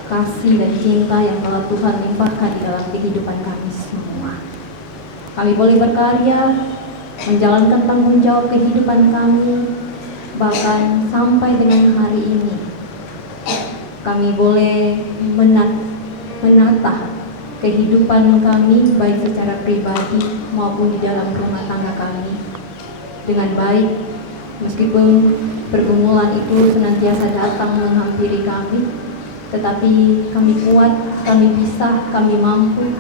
kasih dan cinta yang telah Tuhan limpahkan di dalam kehidupan kami semua. Kami boleh berkarya, menjalankan tanggung jawab kehidupan kami, bahkan sampai dengan hari ini. Kami boleh menata kehidupan kami baik secara pribadi maupun di dalam rumah tangga kami dengan baik, meskipun pergumulan itu senantiasa datang menghampiri kami, tetapi kami kuat, kami bisa, kami mampu,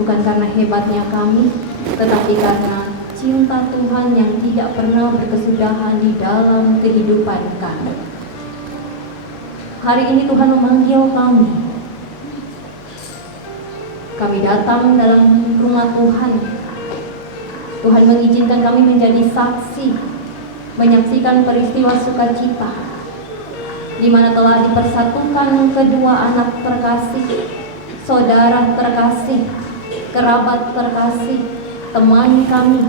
bukan karena hebatnya kami, tetapi karena cinta Tuhan yang tidak pernah berkesudahan di dalam kehidupan kami. Hari ini Tuhan memanggil kami. Kami datang dalam rumah Tuhan. Tuhan mengizinkan kami menjadi saksi, menyaksikan peristiwa sukacita, di mana telah dipersatukan kedua anak terkasih, saudara terkasih, kerabat terkasih, teman kami,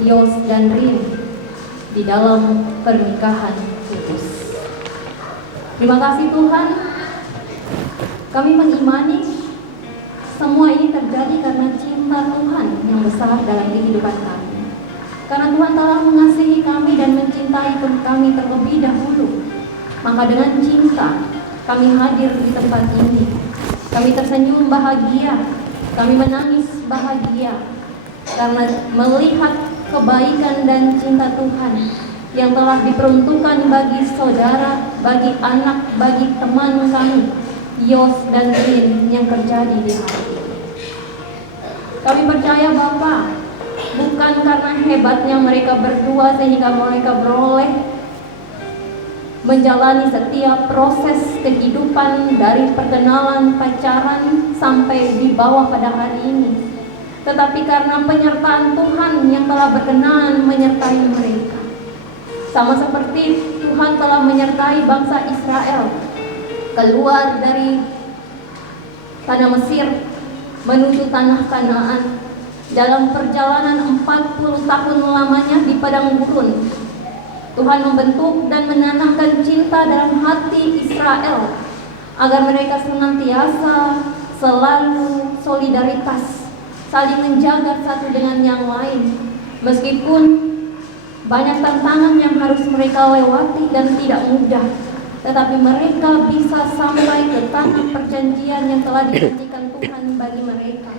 Yos dan Rin, di dalam pernikahan kudus. Terima kasih Tuhan. Kami mengimani semua ini terjadi karena cinta Tuhan yang besar dalam kehidupan kami. Karena Tuhan telah mengasihi kami dan mencintai kami terlebih dahulu. Maka dengan cinta kami hadir di tempat ini. Kami tersenyum bahagia, kami menangis bahagia karena melihat kebaikan dan cinta Tuhan yang telah diperuntukkan bagi saudara, bagi anak, bagi teman kami, Yos dan Rin, yang terjadi di hari ini. Kami percaya Bapa, bukan karena hebatnya mereka berdua sehingga mereka beroleh menjalani setiap proses kehidupan dari perkenalan, pacaran sampai di bawah pada hari ini. tetapi karena penyertaan Tuhan yang telah berkenan menyertai mereka. Sama seperti Tuhan telah menyertai bangsa Israel keluar dari tanah Mesir menuju tanah Kanaan dalam perjalanan 40 tahun lamanya di padang gurun. Tuhan membentuk dan menanamkan cinta dalam hati Israel agar mereka senantiasa selalu solidaritas, saling menjaga satu dengan yang lain. Meskipun banyak tantangan yang harus mereka lewati dan tidak mudah, tetapi mereka bisa sampai ke tanah perjanjian yang telah dijanjikan Tuhan bagi mereka.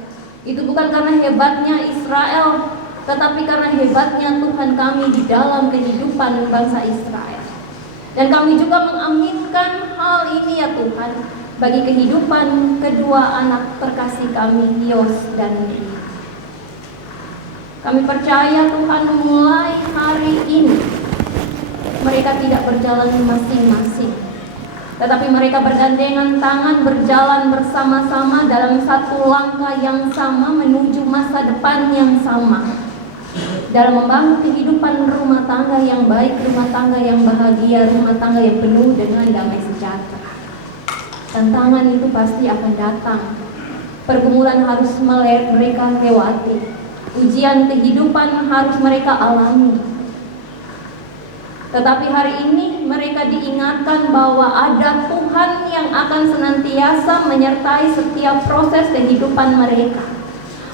Itu bukan karena hebatnya Israel, tetapi karena hebatnya Tuhan kami di dalam kehidupan bangsa Israel. Dan kami juga mengaminkan hal ini ya Tuhan bagi kehidupan kedua anak terkasih kami, Yos dan Ria. Kami percaya Tuhan mulai hari ini mereka tidak berjalan masing-masing, tetapi mereka bergandengan tangan berjalan bersama-sama dalam satu langkah yang sama menuju masa depan yang sama, dalam membangun kehidupan rumah tangga yang baik, rumah tangga yang bahagia, rumah tangga yang penuh dengan damai sejahtera. Tantangan itu pasti akan datang, pergumulan harus mereka lewati, ujian kehidupan harus mereka alami. Tetapi hari ini mereka diingatkan bahwa ada Tuhan yang akan senantiasa menyertai setiap proses kehidupan mereka.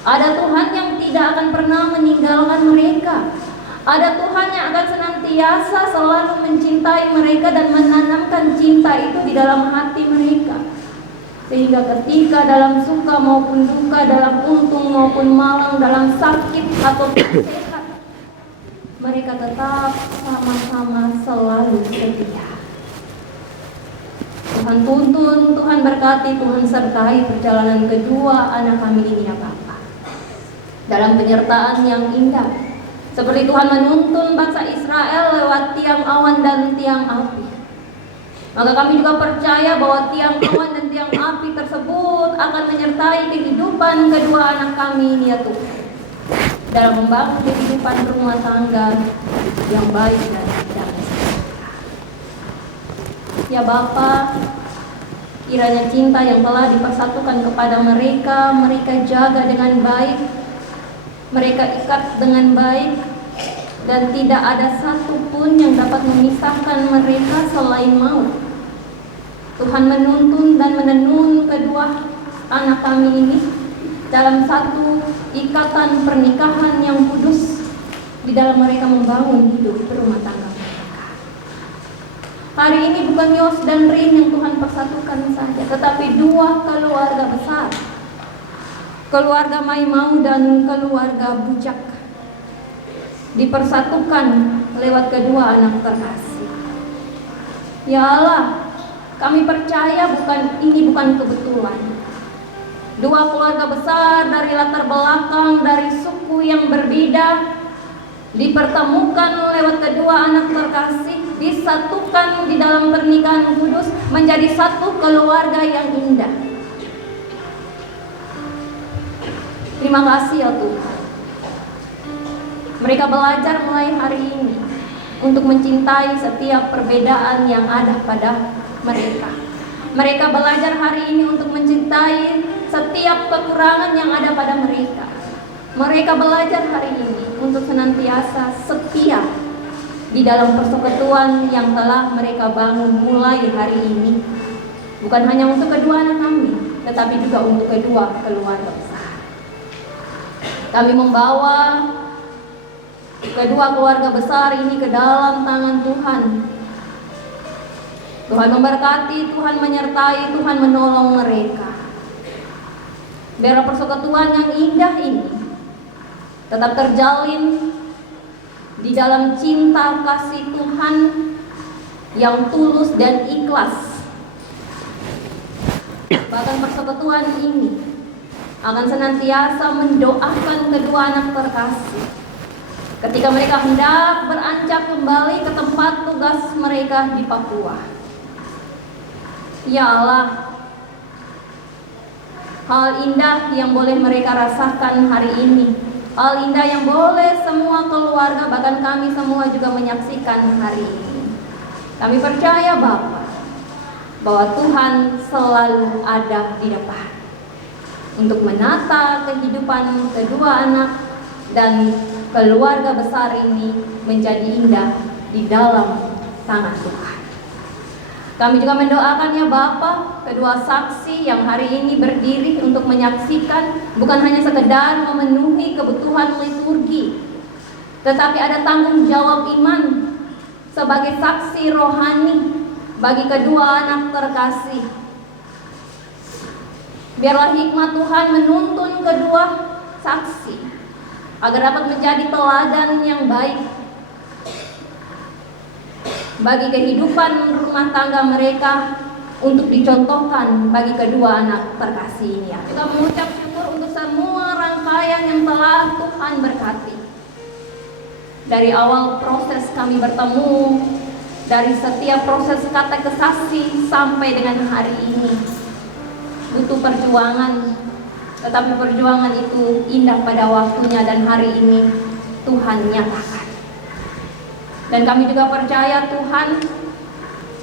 Ada Tuhan yang tidak akan pernah meninggalkan mereka. Ada Tuhan yang akan senantiasa selalu mencintai mereka dan menanamkan cinta itu di dalam hati mereka. Sehingga ketika dalam suka maupun duka, dalam untung maupun malang, dalam sakit ataupun sehat, mereka tetap sama-sama selalu setia. Tuhan tuntun, Tuhan berkati, Tuhan sertai perjalanan kedua anak kami ini ya Bapa, dalam penyertaan yang indah. Seperti Tuhan menuntun bangsa Israel lewat tiang awan dan tiang api, maka kami juga percaya bahwa tiang awan dan tiang api tersebut akan menyertai kehidupan kedua anak kami ini ya Tuhan, dalam membangun kehidupan rumah tangga yang baik dan damai sejahtera. Ya Bapa, kiranya cinta yang telah dipersatukan kepada mereka, mereka jaga dengan baik, mereka ikat dengan baik, dan tidak ada satupun yang dapat memisahkan mereka selain maut. Tuhan menuntun dan menenun kedua anak kami ini dalam satu ikatan pernikahan yang kudus, di dalam mereka membangun hidup berumah tangga mereka. Hari ini bukan Yos dan Rin yang Tuhan persatukan saja, tetapi dua keluarga besar, keluarga Maimau dan keluarga Bujak, dipersatukan lewat kedua anak terkasih. Ya Allah, kami percaya ini bukan kebetulan. Dua keluarga besar dari latar belakang, dari suku yang berbeda, dipertemukan lewat kedua anak terkasih, disatukan di dalam pernikahan kudus menjadi satu keluarga yang indah. Terima kasih ya Tuhan. Mereka belajar mulai hari ini untuk mencintai setiap perbedaan yang ada pada mereka. Mereka belajar hari ini untuk mencintai setiap kekurangan yang ada pada mereka. Mereka belajar hari ini untuk senantiasa setia di dalam persekutuan yang telah mereka bangun mulai hari ini. Bukan hanya untuk kedua anak kami, tetapi juga untuk kedua keluarga besar. Kami membawa kedua keluarga besar ini ke dalam tangan Tuhan. Tuhan memberkati, Tuhan menyertai, Tuhan menolong mereka. Biarlah persekutuan yang indah ini tetap terjalin di dalam cinta kasih Tuhan yang tulus dan ikhlas. Bahkan persekutuan ini akan senantiasa mendoakan kedua anak terkasih ketika mereka hendak beranjak kembali ke tempat tugas mereka di Papua. Ya Allah, Hal indah yang boleh mereka rasakan hari ini. Hal indah yang boleh semua keluarga, bahkan kami semua juga menyaksikan hari ini. Kami percaya Bapa, bahwa Tuhan selalu ada di depan untuk menata kehidupan kedua anak dan keluarga besar ini menjadi indah di dalam tangan Tuhan. Kami juga mendoakan ya Bapa, kedua saksi yang hari ini berdiri untuk menyaksikan bukan hanya sekedar memenuhi kebutuhan liturgi, tetapi ada tanggung jawab iman sebagai saksi rohani bagi kedua anak terkasih. Biarlah hikmat Tuhan menuntun kedua saksi agar dapat menjadi teladan yang baik bagi kehidupan rumah tangga mereka, untuk dicontohkan bagi kedua anak terkasih ini. Kita mengucap syukur untuk semua rangkaian yang telah Tuhan berkati. Dari awal proses kami bertemu, dari setiap proses katekisasi sampai dengan hari ini, butuh perjuangan, tetapi perjuangan itu indah pada waktunya dan hari ini Tuhan nyatakan. Dan kami juga percaya Tuhan,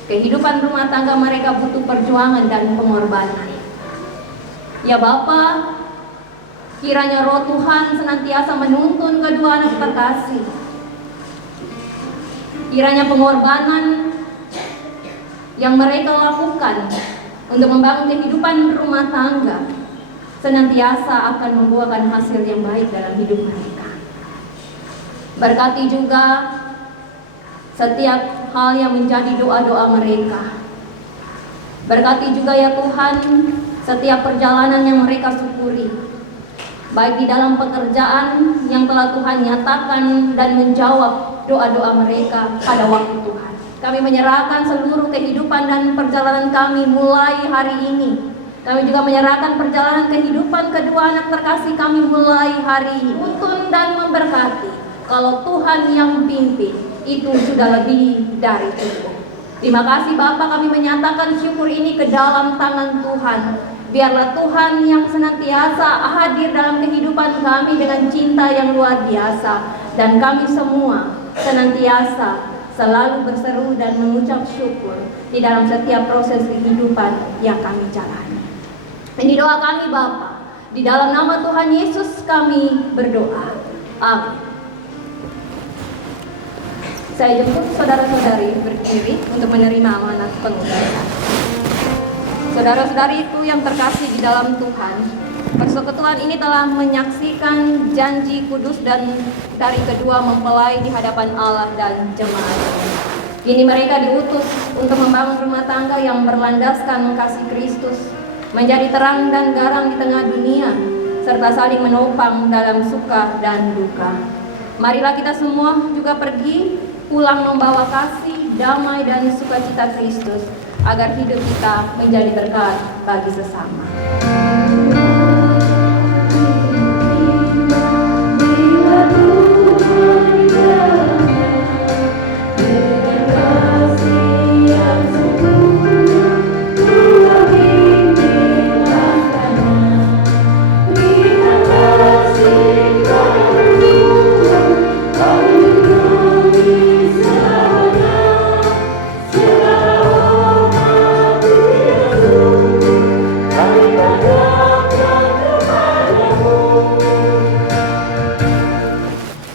kehidupan rumah tangga mereka butuh perjuangan dan pengorbanan. Ya Bapa, kiranya roh Tuhan senantiasa menuntun kedua anak terkasih. Kiranya pengorbanan yang mereka lakukan untuk membangun kehidupan rumah tangga senantiasa akan membuahkan hasil yang baik dalam hidup mereka. Berkati juga setiap hal yang menjadi doa-doa mereka. Berkati juga ya Tuhan setiap perjalanan yang mereka syukuri, baik di dalam pekerjaan yang telah Tuhan nyatakan dan menjawab doa-doa mereka pada waktu Tuhan. Kami menyerahkan seluruh kehidupan dan perjalanan kami mulai hari ini. Kami juga menyerahkan perjalanan kehidupan kedua anak terkasih kami mulai hari ini. Tuntun dan memberkati. Kalau Tuhan yang pimpin, itu sudah lebih dari cukup. Terima kasih Bapa, kami menyatakan syukur ini ke dalam tangan Tuhan. Biarlah Tuhan yang senantiasa hadir dalam kehidupan kami dengan cinta yang luar biasa. Dan kami semua senantiasa selalu berseru dan mengucap syukur di dalam setiap proses kehidupan yang kami jalani. Ini doa kami Bapa, di dalam nama Tuhan Yesus kami berdoa. Amin. Saya jemput saudara-saudari berdiri untuk menerima amanat pengucapan. Saudara-saudari itu yang terkasih di dalam Tuhan, persekutuan ini telah menyaksikan janji kudus dan dari kedua mempelai di hadapan Allah dan jemaat. Kini mereka diutus untuk membangun rumah tangga yang berlandaskan kasih Kristus, menjadi terang dan garam di tengah dunia, serta saling menopang dalam suka dan duka. Marilah kita semua juga pergi pulang membawa kasih, damai dan sukacita Kristus, agar hidup kita menjadi berkat bagi sesama.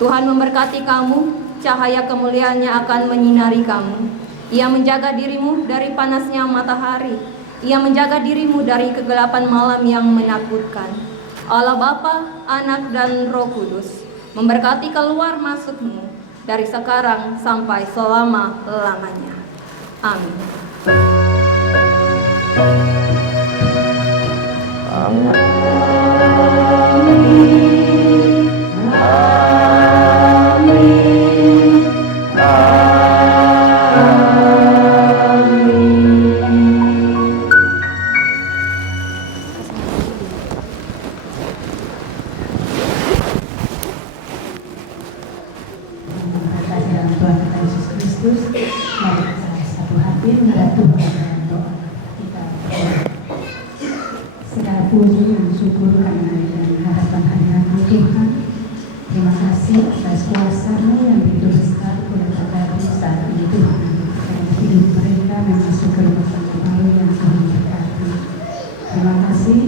Tuhan memberkati kamu, cahaya kemuliaannya akan menyinari kamu. Ia menjaga dirimu dari panasnya matahari. Ia menjaga dirimu dari kegelapan malam yang menakutkan. Allah Bapa, Anak dan Roh Kudus memberkati keluar masukmu dari sekarang sampai selama-lamanya. Amin. Segala puji Tuhan, terima kasih atas kuasa-Mu yang begitu besar kepada kami saat ini Tuhan. Karena hidup mereka memasuki ke rumah tangga baru yang Tuhan berkati. Terima kasih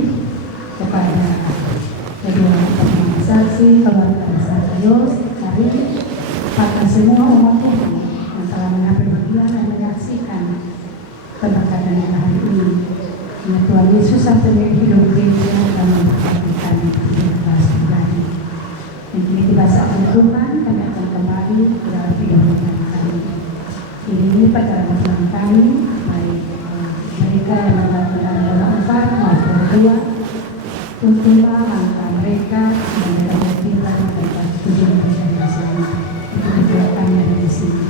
kepada kedua pasangan saksi, keluarga besar Yos, Karim, pada semua umat Tuhan yang telah mengambil bagian dan menyaksikan keberkatan yang hari ini. Ya Tuhan Yesus sampai hidup gereja dan memberkati kami di kelas pribadi. Dan kini tiba saatnya Tuhan, kami akan kembali ke dalam kehidupan kami. Ini pada teman kami, baik mereka yang mendapatkan bola 4 maupun 2, tuntunlah langkah mereka dan mereka bertindak mereka tujuan mereka bersama. Itu juga kami ada di sini.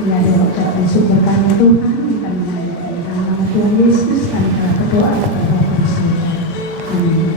Ini adalah ucapan syukur kami Tuhan, kami menaikkan nama Tuhan Yesus, kami telah berdoa kepada Bapa di surga. Amin.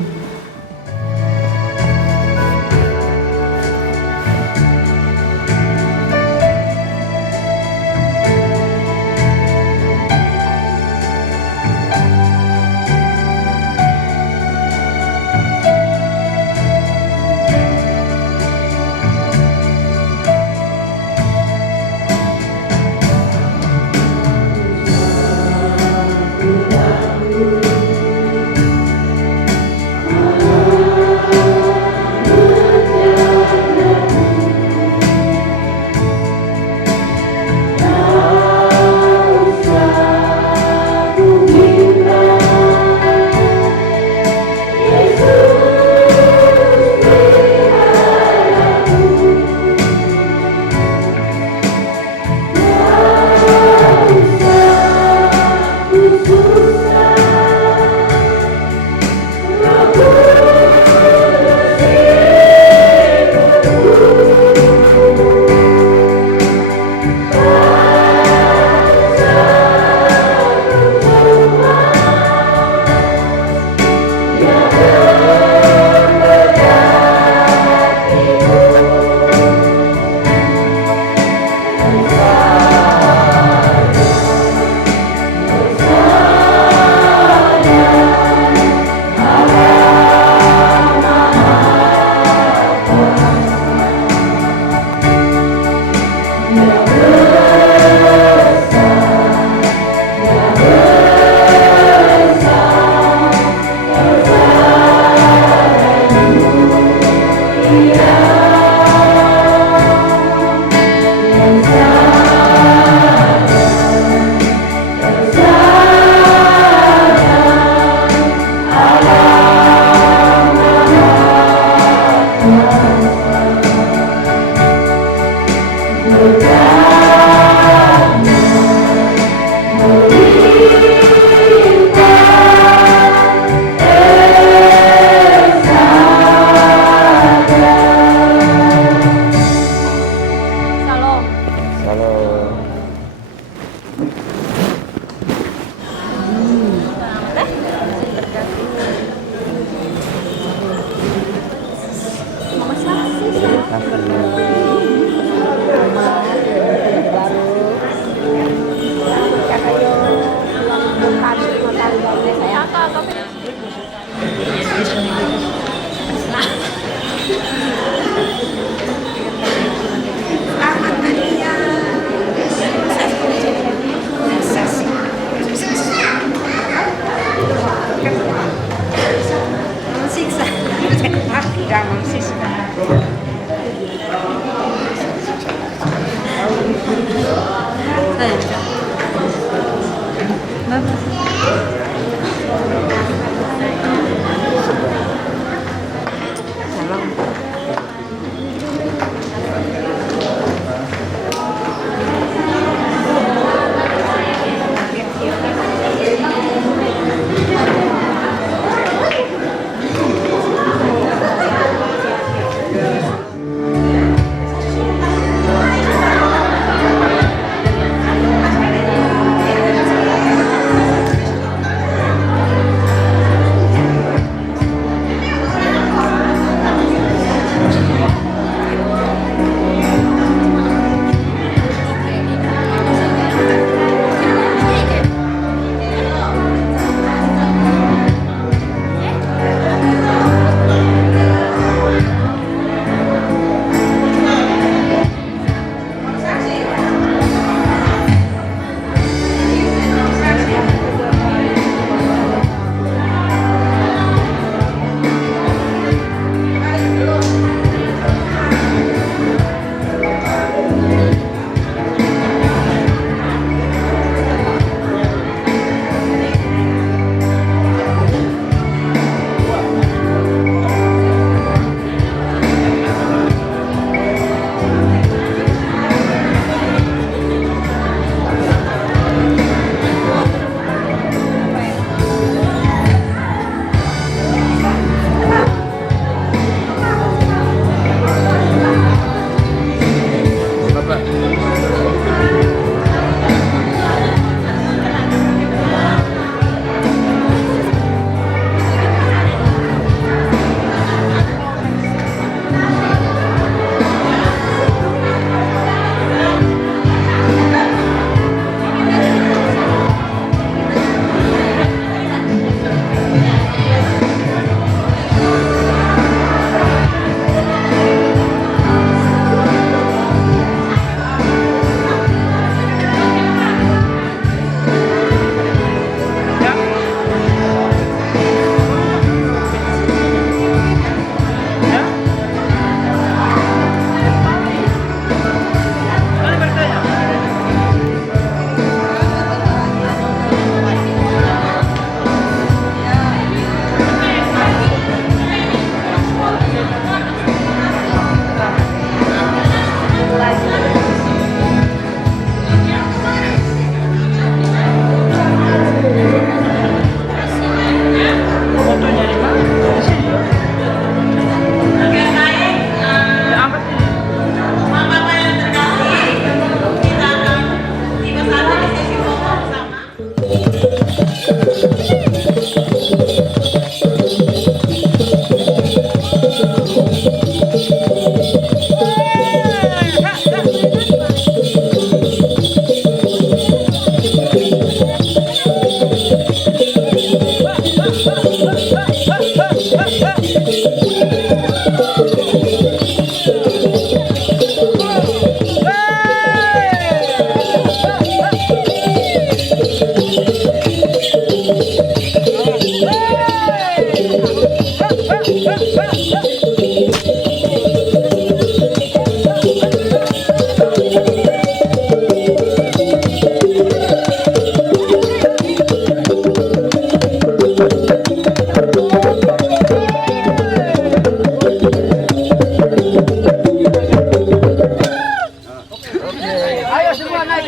Ayo semua naik.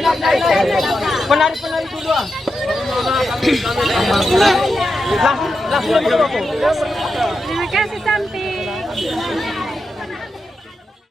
Penari dulu ah. Langsung. Terima kasih, Cak.